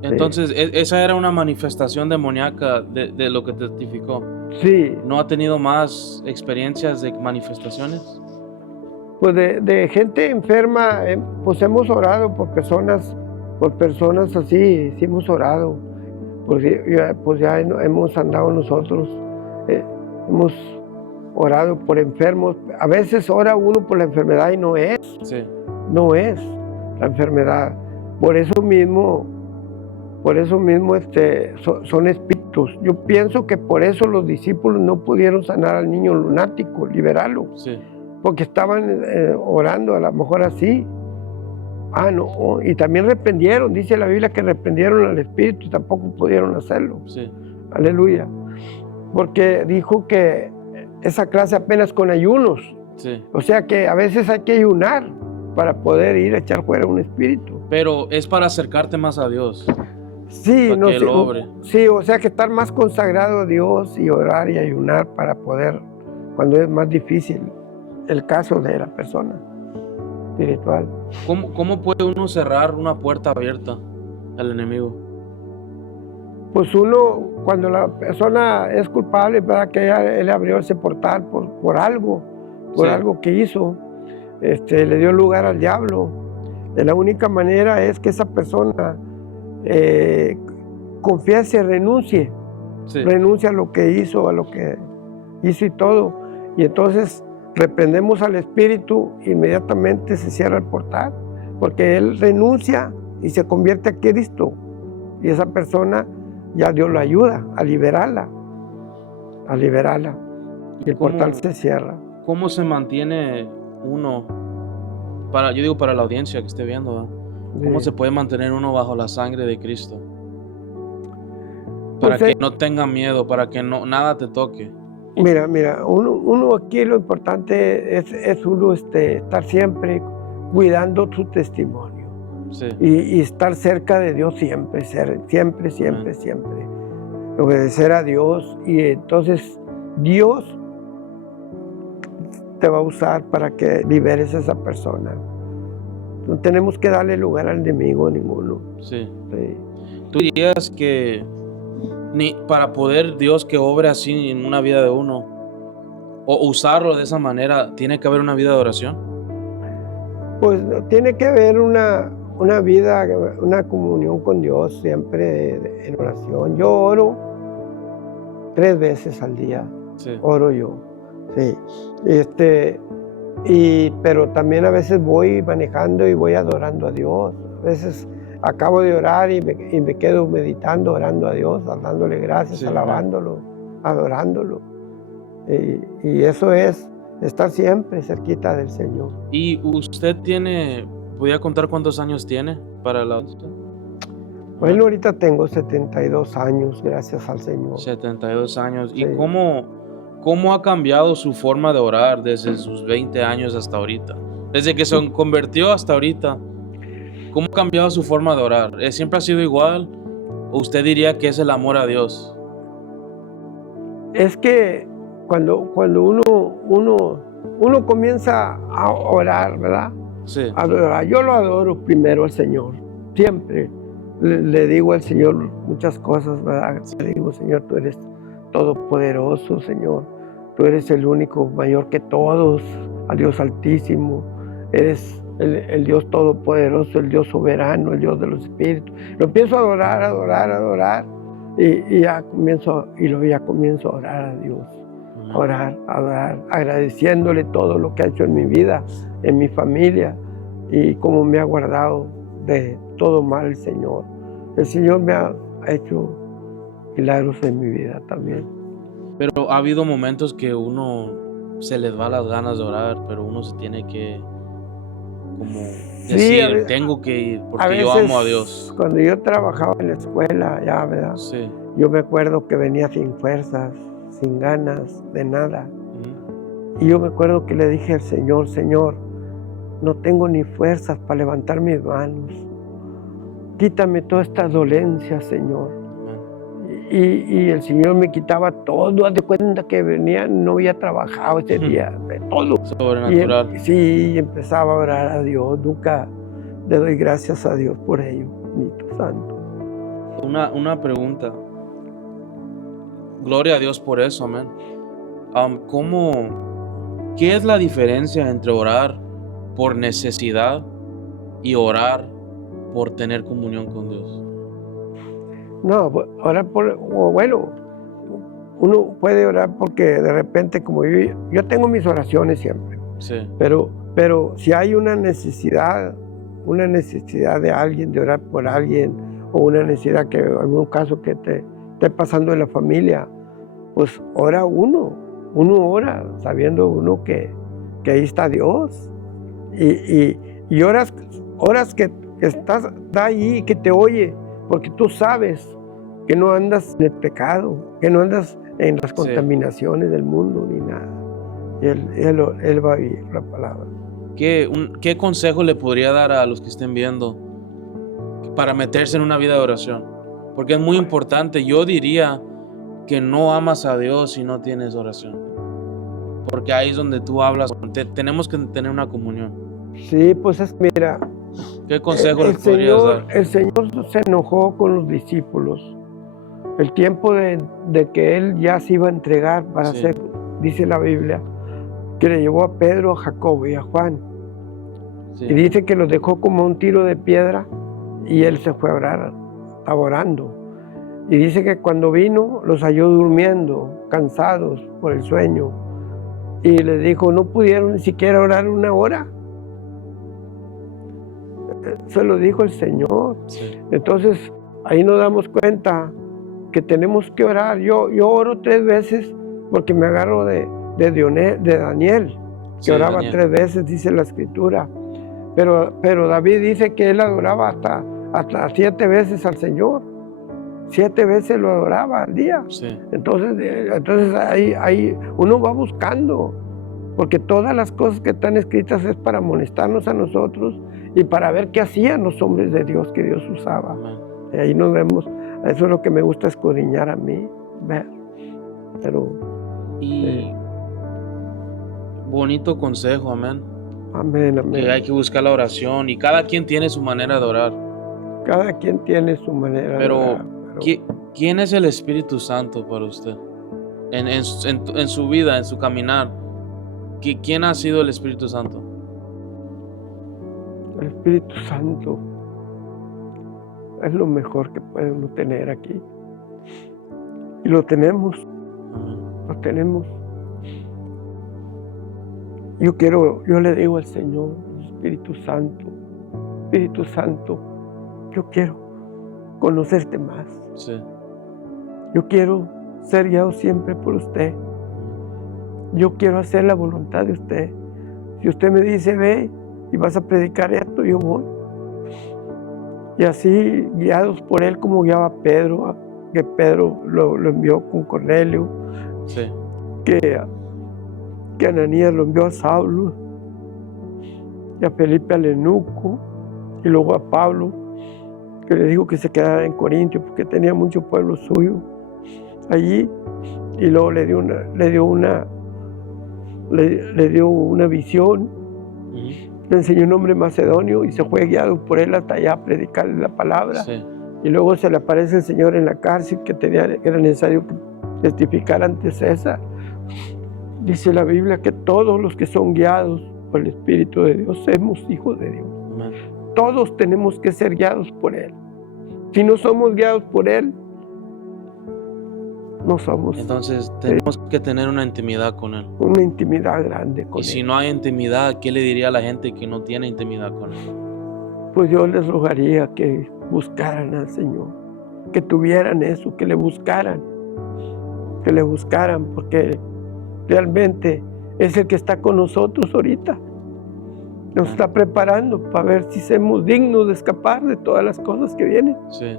Entonces, esa era una manifestación demoníaca de lo que testificó. Sí. ¿No ha tenido más experiencias de manifestaciones? Pues de gente enferma, pues hemos orado por personas así, sí hemos orado. Pues ya hemos andado nosotros, hemos orado por enfermos. A veces ora uno por la enfermedad y no es la enfermedad. Por eso mismo Por eso mismo son espíritus. Yo pienso que por eso los discípulos no pudieron sanar al niño lunático, liberarlo, Sí. porque estaban orando, a lo mejor así. No, y también reprendieron, dice la Biblia que reprendieron al espíritu y tampoco pudieron hacerlo. Sí. Aleluya. Porque dijo que esa clase apenas con ayunos. Sí. O sea que a veces hay que ayunar para poder ir a echar fuera un espíritu. Pero es para acercarte más a Dios. Sí, Para no que sé, Él obre. sí, o sea que estar más consagrado a Dios y orar y ayunar para poder, cuando es más difícil el caso de la persona espiritual. ¿Cómo puede uno cerrar una puerta abierta al enemigo? Pues uno, cuando la persona es culpable, ¿verdad? Que él abrió ese portal por algo, Sí. algo que hizo, le dio lugar al diablo. De la única manera es que esa persona confiese, renuncie, Sí. renuncie a lo que hizo, y todo. Y entonces reprendemos al espíritu, inmediatamente se cierra el portal, porque él renuncia y se convierte a Cristo. Y esa persona ya Dios lo ayuda a liberarla. Y el portal se cierra. ¿Cómo se mantiene uno, yo digo para la audiencia que esté viendo, ¿verdad? ¿Cómo Sí. se puede mantener uno bajo la sangre de Cristo? Para Pues, que no tenga miedo, para que nada te toque. Mira, uno aquí lo importante es uno estar siempre cuidando su testimonio Sí. y estar cerca de Dios siempre, siempre, obedecer a Dios, y entonces Dios te va a usar para que liberes a esa persona. No tenemos que darle lugar al enemigo, ninguno. Sí. Sí. ¿Tú dirías que para poder Dios que obre así en una vida de uno, o usarlo de esa manera, tiene que haber una vida de oración? Pues tiene que haber una vida, una comunión con Dios siempre en oración. Yo oro 3 veces al día, Sí. oro yo, sí. Pero también a veces voy manejando y voy adorando a Dios. A veces acabo de orar y me quedo meditando, orando a Dios, dándole gracias, Sí, alabándolo, adorándolo. Y eso es estar siempre cerquita del Señor. ¿Y usted podría contar cuántos años tiene para la... Bueno, ahorita tengo 72 años, gracias al Señor. 72 años. ¿Y Sí. cómo ha cambiado su forma de orar desde sus 20 años hasta ahorita? Desde que se convirtió hasta ahorita, ¿cómo ha cambiado su forma de orar? ¿Siempre ha sido igual? ¿O usted diría que es el amor a Dios? Es que cuando uno comienza a orar, ¿verdad? Sí. Adorar. Yo lo adoro primero al Señor, siempre. Le digo al Señor muchas cosas, ¿verdad? Le digo, Señor, tú eres todopoderoso, Señor. Tú eres el único, mayor que todos, al Dios altísimo. Eres el Dios todopoderoso, el Dios soberano, el Dios de los espíritus. Lo empiezo a adorar. Y ya comienzo a orar a Dios. Orar, agradeciéndole todo lo que ha hecho en mi vida, en mi familia, y cómo me ha guardado de todo mal el Señor. El Señor me ha hecho milagros en mi vida también. Pero ha habido momentos que uno se les va las ganas de orar, pero uno se tiene que como decir, tengo que ir, porque yo amo a Dios. Cuando yo trabajaba en la escuela, ya, ¿verdad? Sí. Yo me acuerdo que venía sin fuerzas, sin ganas de nada. Y yo me acuerdo que le dije al Señor, Señor, no tengo ni fuerzas para levantar mis manos. Quítame toda esta dolencia, Señor. Y el Señor me quitaba todo. Haz de cuenta que venía, no había trabajado ese día, de todo. Sobrenatural. Y empezaba a orar a Dios. Nunca le doy gracias a Dios por ello, bendito santo. Una pregunta. Gloria a Dios por eso, amén. ¿Qué es la diferencia entre orar por necesidad y orar por tener comunión con Dios? No, orar bueno, uno puede orar porque de repente, como yo tengo mis oraciones siempre, Sí. pero si hay una necesidad de alguien, de orar por alguien, o una necesidad que en algún caso que te esté pasando en la familia, pues ora uno ora sabiendo uno que ahí está Dios y oras que está ahí, que te oye, porque tú sabes que no andas en el pecado, que no andas en las contaminaciones del mundo ni nada. Y él va a oír la palabra. ¿Qué consejo le podría dar a los que estén viendo para meterse en una vida de oración? Porque es muy importante. Yo diría que no amas a Dios si no tienes oración. Porque ahí es donde tú hablas. Tenemos que tener una comunión. Sí, pues mira. ¿Qué consejo les podrías dar? El Señor se enojó con los discípulos. El tiempo de que Él ya se iba a entregar para hacer, dice la Biblia, que le llevó a Pedro, a Jacobo y a Juan. Sí. Y dice que los dejó como un tiro de piedra y Él se fue a orar, estaba orando. Y dice que cuando vino los halló durmiendo, cansados por el sueño. Y les dijo, no pudieron ni siquiera orar una hora. Se lo dijo el Señor. Sí. Entonces, ahí nos damos cuenta que tenemos que orar. Yo oro 3 veces porque me agarro de Daniel, que oraba Daniel 3 veces, dice la Escritura. Pero David dice que él adoraba hasta 7 veces al Señor. 7 veces lo adoraba al día. Sí. Entonces ahí uno va buscando, porque todas las cosas que están escritas es para amonestarnos a nosotros y para ver qué hacían los hombres de Dios que Dios usaba. Amén. Y ahí nos vemos. Eso es lo que me gusta escudriñar a mí, ver. Bonito consejo, amén. Amén, amén. Que hay que buscar la oración y cada quien tiene su manera de orar. Cada quien tiene su manera de orar. ¿Quién es el Espíritu Santo para usted? En su vida, en su caminar, ¿quién ha sido el Espíritu Santo? El Espíritu Santo es lo mejor que podemos tener aquí. Y lo tenemos. Lo tenemos. Yo le digo al Señor, Espíritu Santo, yo quiero conocerte más. Sí. Yo quiero ser guiado siempre por usted. Yo quiero hacer la voluntad de usted. Si usted me dice, ve y vas a predicar esto, yo voy. Y así, guiados por él como guiaba a Pedro, que Pedro lo envió con Cornelio, sí, que Ananías lo envió a Saulo, y a Felipe al eunuco, y luego a Pablo, que le dijo que se quedara en Corintio porque tenía mucho pueblo suyo allí, y luego le dio una visión, le enseñó un nombre macedonio y se fue guiado por él hasta allá a predicarle la palabra. Sí. Y luego se le aparece el Señor en la cárcel que era necesario testificar ante César. Dice la Biblia que todos los que son guiados por el Espíritu de Dios somos hijos de Dios. Amén. Todos tenemos que ser guiados por Él. Si no somos guiados por Él, no somos. Entonces tenemos que tener una intimidad con Él. Una intimidad grande con Él. Y si no hay intimidad, ¿qué le diría a la gente que no tiene intimidad con Él? Pues yo les rogaría que buscaran al Señor, que tuvieran eso, que le buscaran, porque realmente es el que está con nosotros ahorita. Nos está preparando para ver si somos dignos de escapar de todas las cosas que vienen. Sí.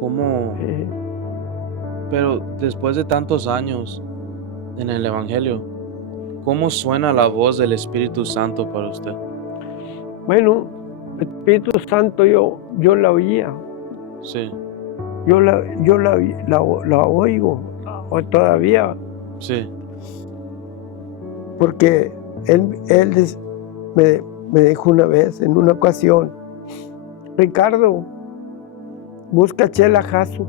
¿Cómo? Pero después de tantos años en el Evangelio, ¿cómo suena la voz del Espíritu Santo para usted? Bueno, el Espíritu Santo yo la oía. Sí. Yo la oigo todavía. Sí. Porque él me dijo una vez, en una ocasión, Ricardo, busca a Chela Jasso.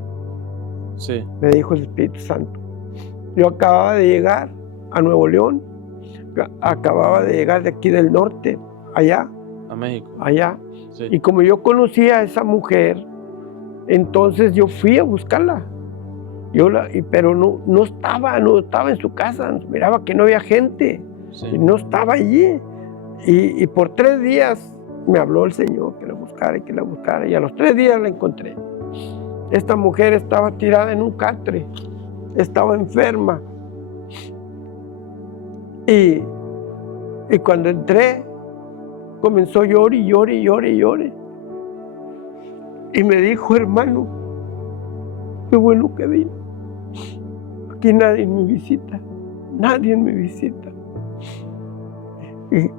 Sí. Me dijo el Espíritu Santo. Yo acababa de llegar a Nuevo León, acababa de llegar de aquí del norte, allá. A México. Allá. Sí. Y como yo conocía a esa mujer, entonces yo fui a buscarla. Pero no estaba en su casa, miraba que no había gente. Sí. Y no estaba allí. Y por 3 días me habló el Señor que lo buscara y que la buscara. Y a los 3 días la encontré. Esta mujer estaba tirada en un catre, estaba enferma. Y cuando entré, comenzó a llorar y llorar y llorar y llorar. Y me dijo, hermano, qué bueno que vino. Aquí nadie me visita, nadie me visita. Y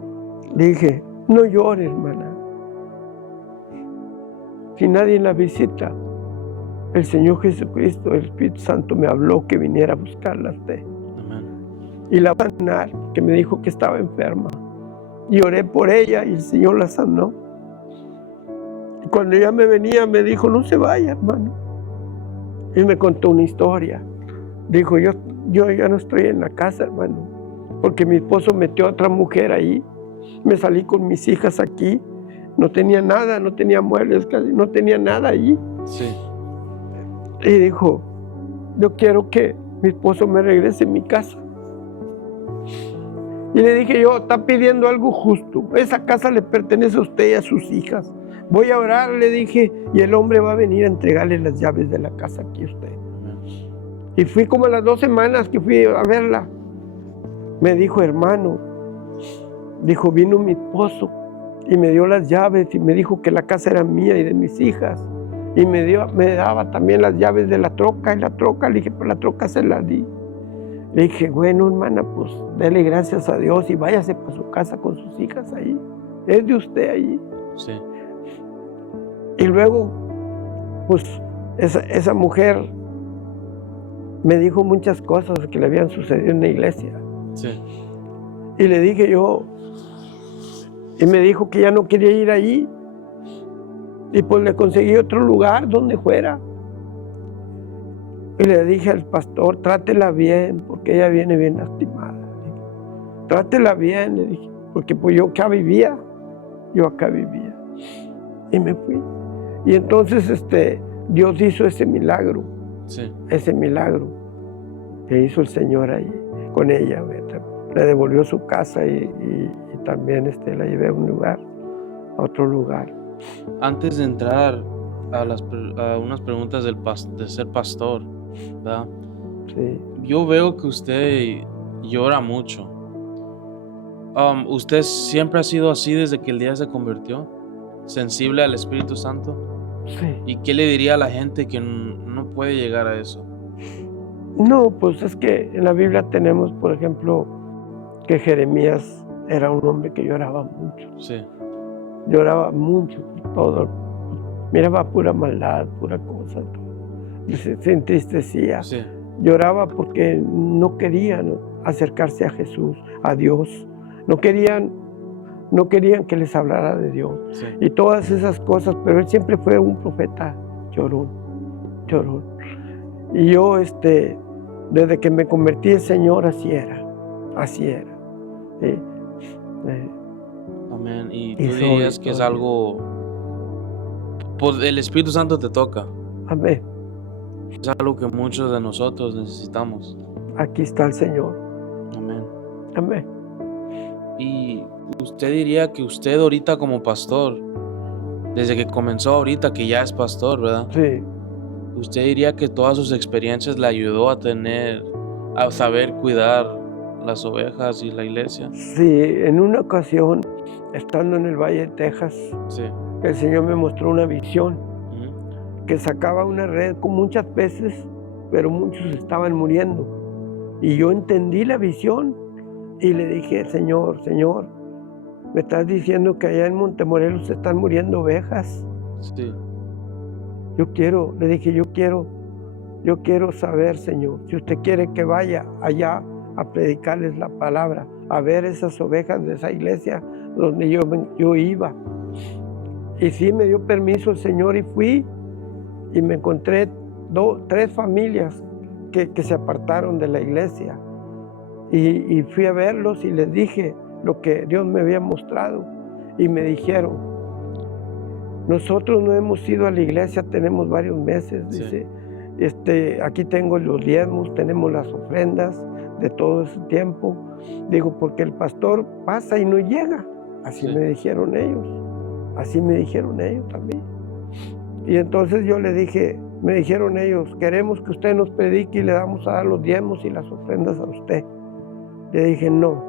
dije, no llores, hermana. Si nadie la visita, el Señor Jesucristo, el Espíritu Santo me habló que viniera a buscarla a usted. Amén. Y la va a sanar, que me dijo que estaba enferma. Y oré por ella y el Señor la sanó. Y cuando ella me venía, me dijo, no se vaya, hermano. Y me contó una historia. Dijo, yo ya no estoy en la casa, hermano, porque mi esposo metió a otra mujer ahí. Me salí con mis hijas aquí. No tenía nada, no tenía muebles, casi no tenía nada allí. Sí. Y dijo, yo quiero que mi esposo me regrese a mi casa. Y le dije yo, está pidiendo algo justo. Esa casa le pertenece a usted y a sus hijas. Voy a orar, le dije, y el hombre va a venir a entregarle las llaves de la casa aquí a usted. Y fui como a las 2 semanas que fui a verla. Me dijo, hermano, dijo, vino mi esposo y me dio las llaves y me dijo que la casa era mía y de mis hijas. Y me daba también las llaves de la troca, y la troca, le dije, pues la troca se la di. Le dije, bueno, hermana, pues dele gracias a Dios y váyase para su casa con sus hijas ahí. Es de usted ahí. Sí. Y luego, pues, esa mujer me dijo muchas cosas que le habían sucedido en la iglesia. Sí. Y le dije yo, y me dijo que ya no quería ir allí. Y pues le conseguí otro lugar donde fuera. Y le dije al pastor, trátela bien, porque ella viene bien lastimada. Trátela bien, le dije, porque pues yo acá vivía. Y me fui. Y entonces Dios hizo ese milagro. Sí. Ese milagro que hizo el Señor ahí con ella. Le devolvió su casa y también la llevé a otro lugar. Antes de entrar a unas preguntas de ser pastor, ¿verdad? Sí. Yo veo que usted llora mucho. ¿Usted siempre ha sido así desde que el día se convirtió? ¿Sensible al Espíritu Santo? Sí. ¿Y qué le diría a la gente que no puede llegar a eso? No, pues es que en la Biblia tenemos, por ejemplo, que Jeremías era un hombre que lloraba mucho. Sí. Lloraba mucho por todo. Miraba pura maldad, pura cosa. Se entristecía. Sí. Lloraba porque no querían acercarse a Jesús, a Dios. No querían que les hablara de Dios. Sí. Y todas esas cosas, pero él siempre fue un profeta llorón. Y yo, desde que me convertí en Señor, así era. Amén. Y tú dirías que es algo, pues el Espíritu Santo te toca. Amén. Es algo que muchos de nosotros necesitamos. Aquí está el Señor. Amén. Amén. Y usted diría que usted ahorita como pastor, desde que comenzó ahorita que ya es pastor, ¿verdad? Sí. ¿Usted diría que todas sus experiencias le ayudó a saber cuidar las ovejas y la iglesia? Sí, en una ocasión, estando en el Valle de Texas, Sí. el Señor me mostró una visión Uh-huh. que sacaba una red con muchas peces, pero muchos estaban muriendo. Y yo entendí la visión y le dije, Señor, me estás diciendo que allá en Montemorelos se están muriendo ovejas. Sí. Le dije, yo quiero saber, Señor, si usted quiere que vaya allá a predicarles la palabra, a ver esas ovejas de esa iglesia donde yo iba. Y sí, me dio permiso el Señor y fui y me encontré 3 familias que se apartaron de la iglesia. Y fui a verlos y les dije lo que Dios me había mostrado. Y me dijeron, nosotros no hemos ido a la iglesia, tenemos varios meses, Sí. dice, aquí tengo los diezmos, tenemos las ofrendas de todo ese tiempo. Digo, porque el pastor pasa y no llega. Así Sí. me dijeron ellos. Así me dijeron ellos también. Y entonces yo le dije, me dijeron ellos, queremos que usted nos predique y le vamos a dar los diezmos y las ofrendas a usted. Le dije, no.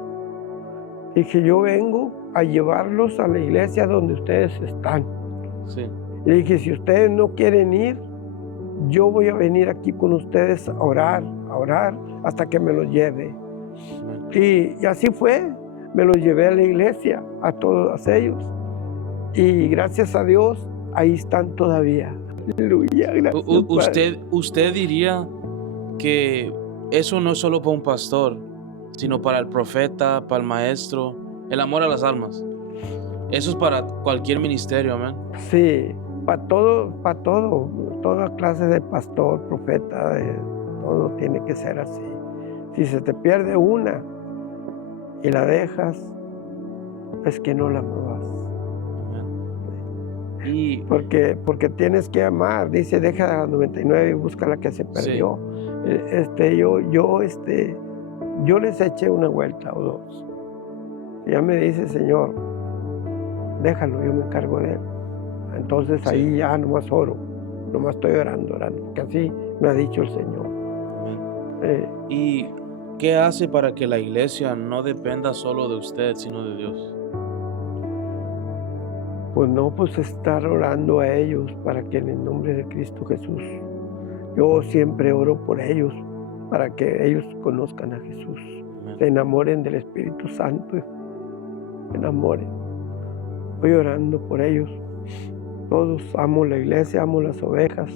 Dije, yo vengo a llevarlos a la iglesia donde ustedes están. Sí. Le dije, si ustedes no quieren ir, yo voy a venir aquí con ustedes a orar hasta que me los lleve. Y así fue, me los llevé a la iglesia, a todos ellos. Y gracias a Dios, ahí están todavía. Aleluya, gracias, Usted diría que eso no es solo para un pastor, sino para el profeta, para el maestro, el amor a las almas. Eso es para cualquier ministerio, amén. Sí, para todo, toda clase de pastor, profeta, todo tiene que ser así. Si se te pierde una y la dejas, es que no la muevas. Y porque tienes que amar. Dice, deja a las 99 y busca la que se perdió. Sí. Yo les eché una vuelta o dos. Y ya me dice, Señor, déjalo, yo me encargo de él. Entonces sí. Ahí ya nomás oro, nomás estoy orando, que así me ha dicho el Señor. ¿Y qué hace para que la iglesia no dependa solo de usted, sino de Dios? Pues estar orando a ellos para que en el nombre de Cristo Jesús, yo siempre oro por ellos, para que ellos conozcan a Jesús, se enamoren del Espíritu Santo, se enamoren. Voy orando por ellos. Todos amo la iglesia, amo las ovejas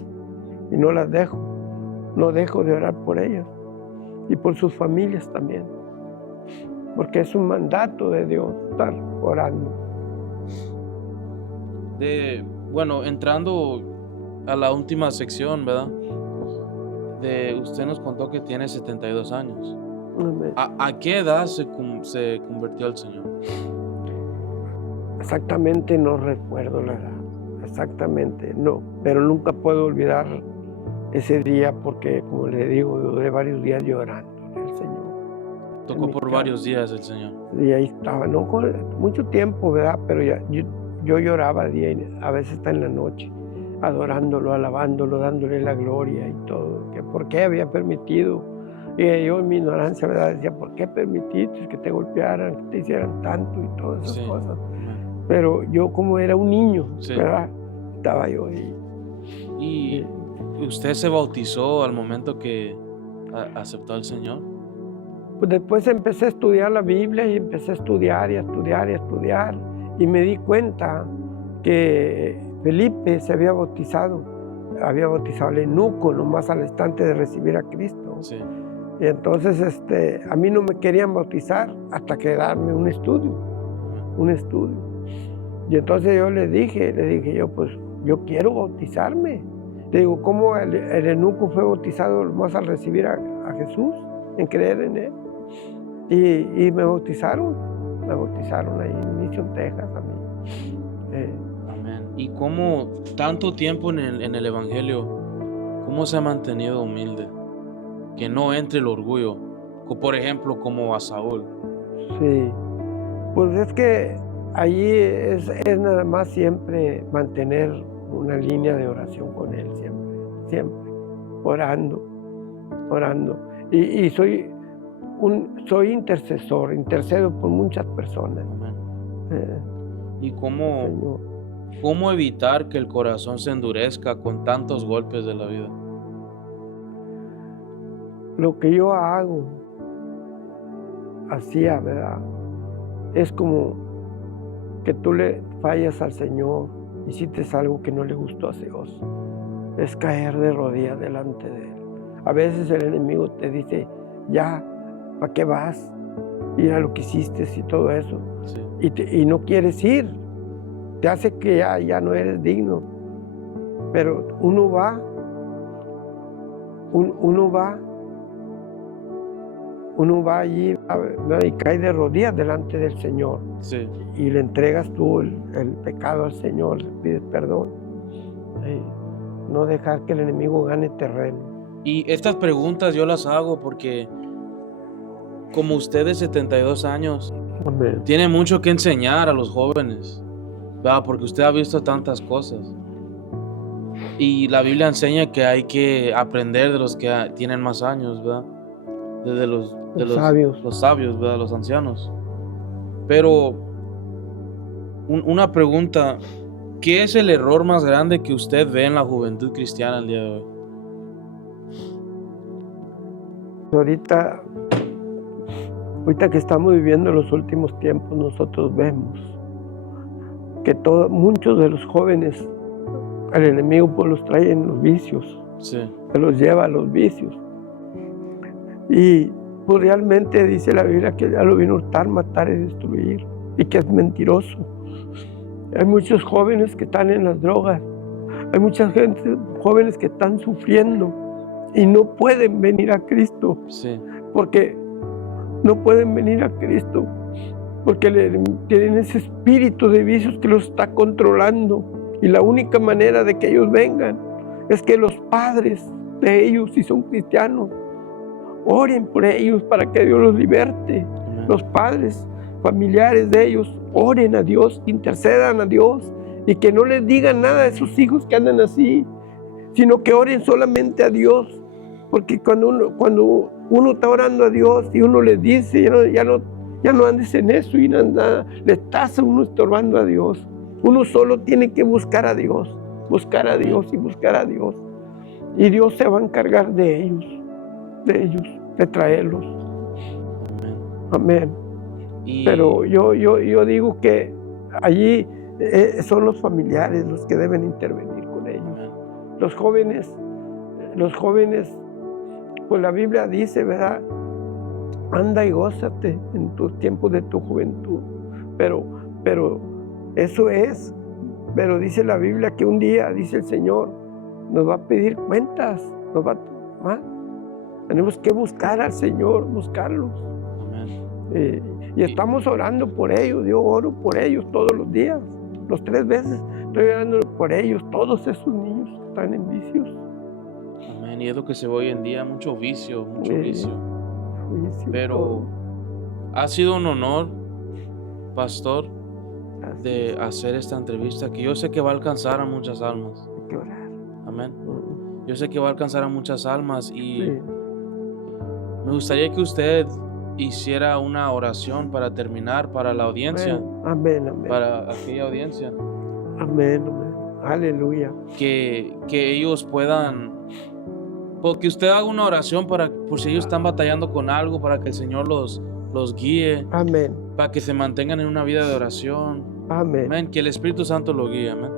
y no las dejo. No dejo de orar por ellas y por sus familias también, porque es un mandato de Dios estar orando. Entrando a la última sección, ¿verdad? Usted nos contó que tiene 72 años. Amén. ¿A qué edad se convirtió al Señor? Exactamente no recuerdo la edad, exactamente no, pero nunca puedo olvidar ese día porque, como le digo, duré varios días llorando al Señor. Tocó por varios días el Señor. Y ahí estaba, no con mucho tiempo, ¿verdad? Pero yo lloraba día y a veces hasta en la noche, adorándolo, alabándolo, dándole la gloria y todo, que por qué había permitido. Y yo en mi ignorancia, ¿verdad? Decía, ¿por qué permitiste que te golpearan, que te hicieran tanto y todas esas cosas? Pero yo como era un niño, ¿verdad? Estaba yo ahí. ¿Y usted se bautizó al momento que aceptó al Señor? Pues después empecé a estudiar la Biblia y empecé a estudiar y a estudiar y a estudiar. Y me di cuenta que Felipe se había bautizado al eunuco, nomás al instante de recibir a Cristo. Sí. Y entonces a mí no me querían bautizar hasta que darme un estudio. Y entonces yo le dije yo, pues yo quiero bautizarme. Le digo, ¿cómo el eunuco fue bautizado más al recibir a Jesús, en creer en él? Y me bautizaron ahí en Mission, Texas, a mí. Amén. ¿Y cómo tanto tiempo en el Evangelio, cómo se ha mantenido humilde? Que no entre el orgullo, por ejemplo, como a Saúl. Sí, pues es que allí es nada más siempre mantener una línea de oración con Él, siempre, orando. Y soy intercesor, intercedo por muchas personas. ¿Y cómo evitar que el corazón se endurezca con tantos golpes de la vida? Lo que yo hacía, ¿verdad? Es como que tú le fallas al Señor, hiciste algo que no le gustó a Dios. Es caer de rodillas delante de Él. A veces el enemigo te dice, ya, ¿para qué vas? Ir a lo que hiciste y todo eso. Sí. Y no quieres ir. Te hace que ya no eres digno. Pero uno va allí y cae de rodillas delante del Señor. Sí. Y le entregas tú el pecado al Señor, le pides perdón. No dejar que el enemigo gane terreno. Y estas preguntas yo las hago porque, como usted de 72 años, Amén. tiene mucho que enseñar a los jóvenes. ¿verdad? Porque usted ha visto tantas cosas. Y la Biblia enseña que hay que aprender de los que tienen más años, ¿verdad? De los sabios. los sabios, ¿verdad? Los ancianos. Pero una pregunta, ¿qué es el error más grande que usted ve en la juventud cristiana el día de hoy? Ahorita que estamos viviendo los últimos tiempos, nosotros vemos que muchos de los jóvenes, el enemigo pues los trae en los vicios, Sí, se los lleva a los vicios. Y pues realmente dice la Biblia que ya lo vino a hurtar, matar y destruir, y que es mentiroso. Hay muchos jóvenes que están en las drogas, hay mucha gente, jóvenes que están sufriendo y no pueden venir a Cristo, sí, porque no pueden venir a Cristo, porque tienen ese espíritu de vicios que los está controlando. Y la única manera de que ellos vengan es que los padres de ellos, si son cristianos, oren por ellos para que Dios los liberte. amén. Los padres, familiares de ellos, oren a Dios, intercedan a Dios, y que no les digan nada a esos hijos que andan así, sino que oren solamente a Dios. Porque cuando uno está orando a Dios y uno les dice, ya no andes en eso, y nada, le estás a uno estorbando a Dios. Uno solo tiene que buscar a Dios, buscar a Dios y buscar a Dios. Y Dios se va a encargar de ellos, de traerlos. Amén. Y Pero yo digo que allí son los familiares los que deben intervenir con ellos. amén. Los jóvenes, pues la Biblia dice, ¿verdad? Anda y gózate en tus tiempos de tu juventud. Pero eso es. Pero dice la Biblia que un día, dice el Señor, nos va a pedir cuentas, nos va a tomar. Tenemos que buscar al Señor, buscarlos. Amén. Y estamos orando por ellos. Yo oro por ellos todos los días, los 3 veces. Estoy orando por ellos, todos esos niños que están en vicios. Amén. Y es lo que se ve hoy en día, mucho vicio, mucho Sí. vicio. Juicio, Pero todo. ha sido un honor, pastor, Así de es, hacer esta entrevista, que yo sé que va a alcanzar a muchas almas. hay que orar. Amén. Yo sé que va a alcanzar a muchas almas y Sí. me gustaría que usted hiciera una oración para terminar, para la audiencia, Bueno, amén, amén. para aquella audiencia, Amén, amén. Aleluya. que ellos puedan, porque usted haga una oración por si ellos están batallando con algo, para que el Señor los guíe, Amén. para que se mantengan en una vida de oración. Amén. Amén. Que el Espíritu Santo lo guíe. Amén.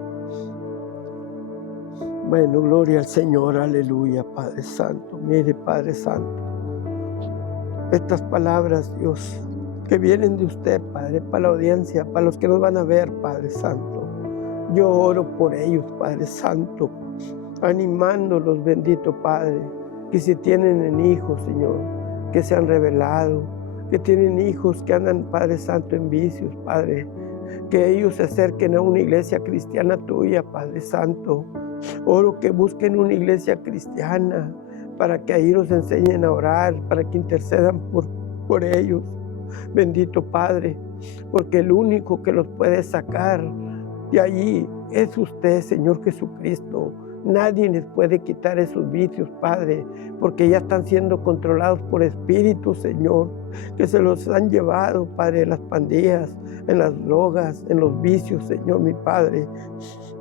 Bueno, gloria al Señor. Aleluya, Padre Santo. Mire, Padre Santo, estas palabras, Dios, que vienen de usted, Padre, para la audiencia, para los que nos van a ver, Padre Santo. Yo oro por ellos, Padre Santo, animándolos, bendito Padre, que si tienen hijos, Señor, que se han revelado, que tienen hijos que andan, Padre Santo, en vicios, Padre, que ellos se acerquen a una iglesia cristiana tuya, Padre Santo. Oro que busquen una iglesia cristiana para que ahí los enseñen a orar, para que intercedan por ellos. Bendito Padre, porque el único que los puede sacar de allí es usted, Señor Jesucristo. Nadie les puede quitar esos vicios, Padre, porque ya están siendo controlados por espíritus, Señor, que se los han llevado, Padre, en las pandillas, en las drogas, en los vicios, Señor, mi Padre.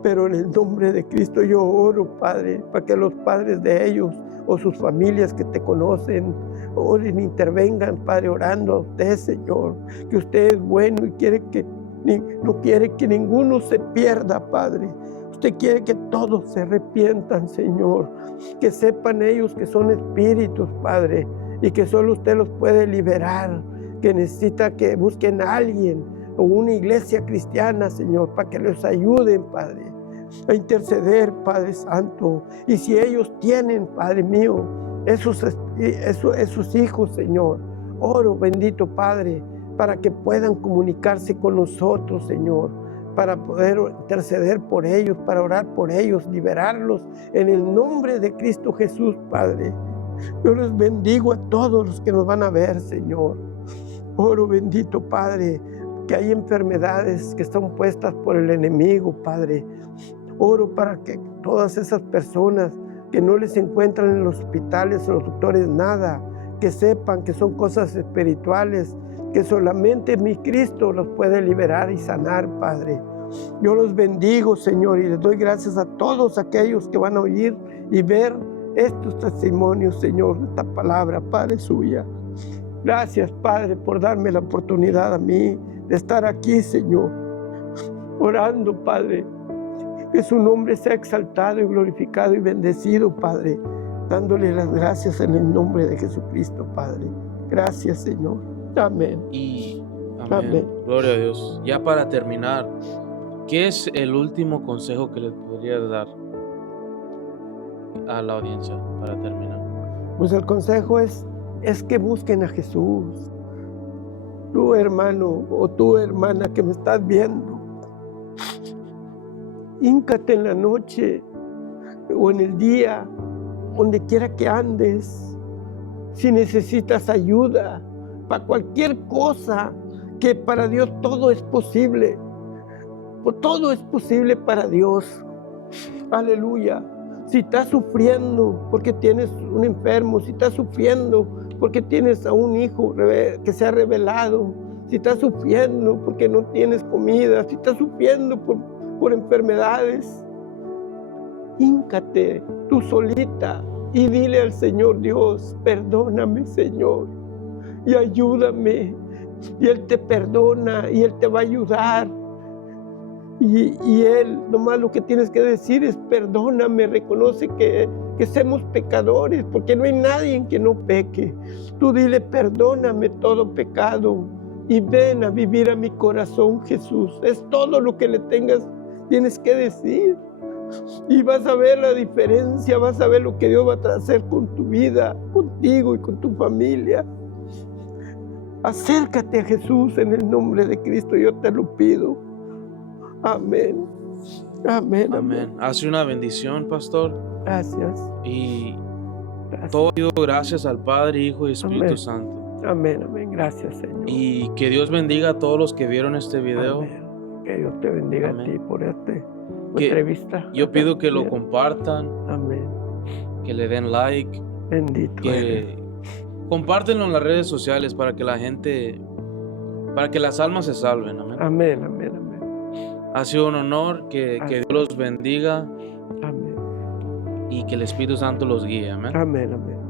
Pero en el nombre de Cristo yo oro, Padre, para que los padres de ellos o sus familias que te conocen, oren, intervengan, Padre, orando a usted, Señor, que usted es bueno y no quiere que ninguno se pierda, Padre. Usted quiere que todos se arrepientan, Señor, que sepan ellos que son espíritus, Padre, y que solo usted los puede liberar, que necesita que busquen a alguien o una iglesia cristiana, Señor, para que les ayuden, Padre, a interceder, Padre Santo. Y si ellos tienen, Padre mío, esos hijos, Señor, oro, bendito Padre, para que puedan comunicarse con nosotros, Señor, para poder interceder por ellos, para orar por ellos, liberarlos en el nombre de Cristo Jesús, Padre. Yo les bendigo a todos los que nos van a ver, Señor. Oro, bendito Padre, porque hay enfermedades que están puestas por el enemigo, Padre. Oro para que todas esas personas que no les encuentran en los hospitales o los doctores nada, que sepan que son cosas espirituales, que solamente mi Cristo los puede liberar y sanar, Padre. Yo los bendigo, Señor, y les doy gracias a todos aquellos que van a oír y ver estos testimonios, Señor, de esta palabra, Padre, suya. Gracias, Padre, por darme la oportunidad a mí de estar aquí, Señor, orando, Padre, que su nombre sea exaltado y glorificado y bendecido, Padre, dándole las gracias en el nombre de Jesucristo, Padre. Gracias, Señor. Amén. Y amén. Amén. Gloria a Dios. Ya para terminar, ¿qué es el último consejo que les podrías dar a la audiencia para terminar? Pues el consejo es que busquen a Jesús. Tú, hermano, o tú, hermana, que me estás viendo, híncate en la noche o en el día, donde quiera que andes. Si necesitas ayuda para cualquier cosa, que para Dios todo es posible. Todo es posible para Dios. Aleluya. Si estás sufriendo porque tienes un enfermo, si estás sufriendo porque tienes a un hijo que se ha rebelado, si estás sufriendo porque no tienes comida, si estás sufriendo por enfermedades, híncate tú solita y dile al Señor Dios: perdóname, Señor, y ayúdame. Y Él te perdona y Él te va a ayudar. Y Él, nomás lo que tienes que decir es: perdóname, reconoce que somos pecadores, porque no hay nadie en que no peque. Tú dile: perdóname todo pecado y ven a vivir a mi corazón, Jesús. Es todo lo que tienes que decir. Y vas a ver la diferencia, vas a ver lo que Dios va a hacer con tu vida, contigo y con tu familia. Acércate a Jesús en el nombre de Cristo, yo te lo pido. Amén. Amén. Amén. Hace una bendición, pastor. Gracias. Y Gracias. todo gracias al Padre, Hijo y Espíritu Amén. Santo. Amén, amén. Gracias, Señor. Y que Dios bendiga a todos los que vieron este video. Amén. Que Dios te bendiga Amén. a ti por Que entrevista. Yo pido que lo compartan, Amén. que le den like, Bendito eres. que compártenlo en las redes sociales para que para que las almas se salven. Amén. Amén, amén, amén. Ha sido un honor, que Dios los bendiga Amén. y que el Espíritu Santo los guíe. Amén. Amén, amén.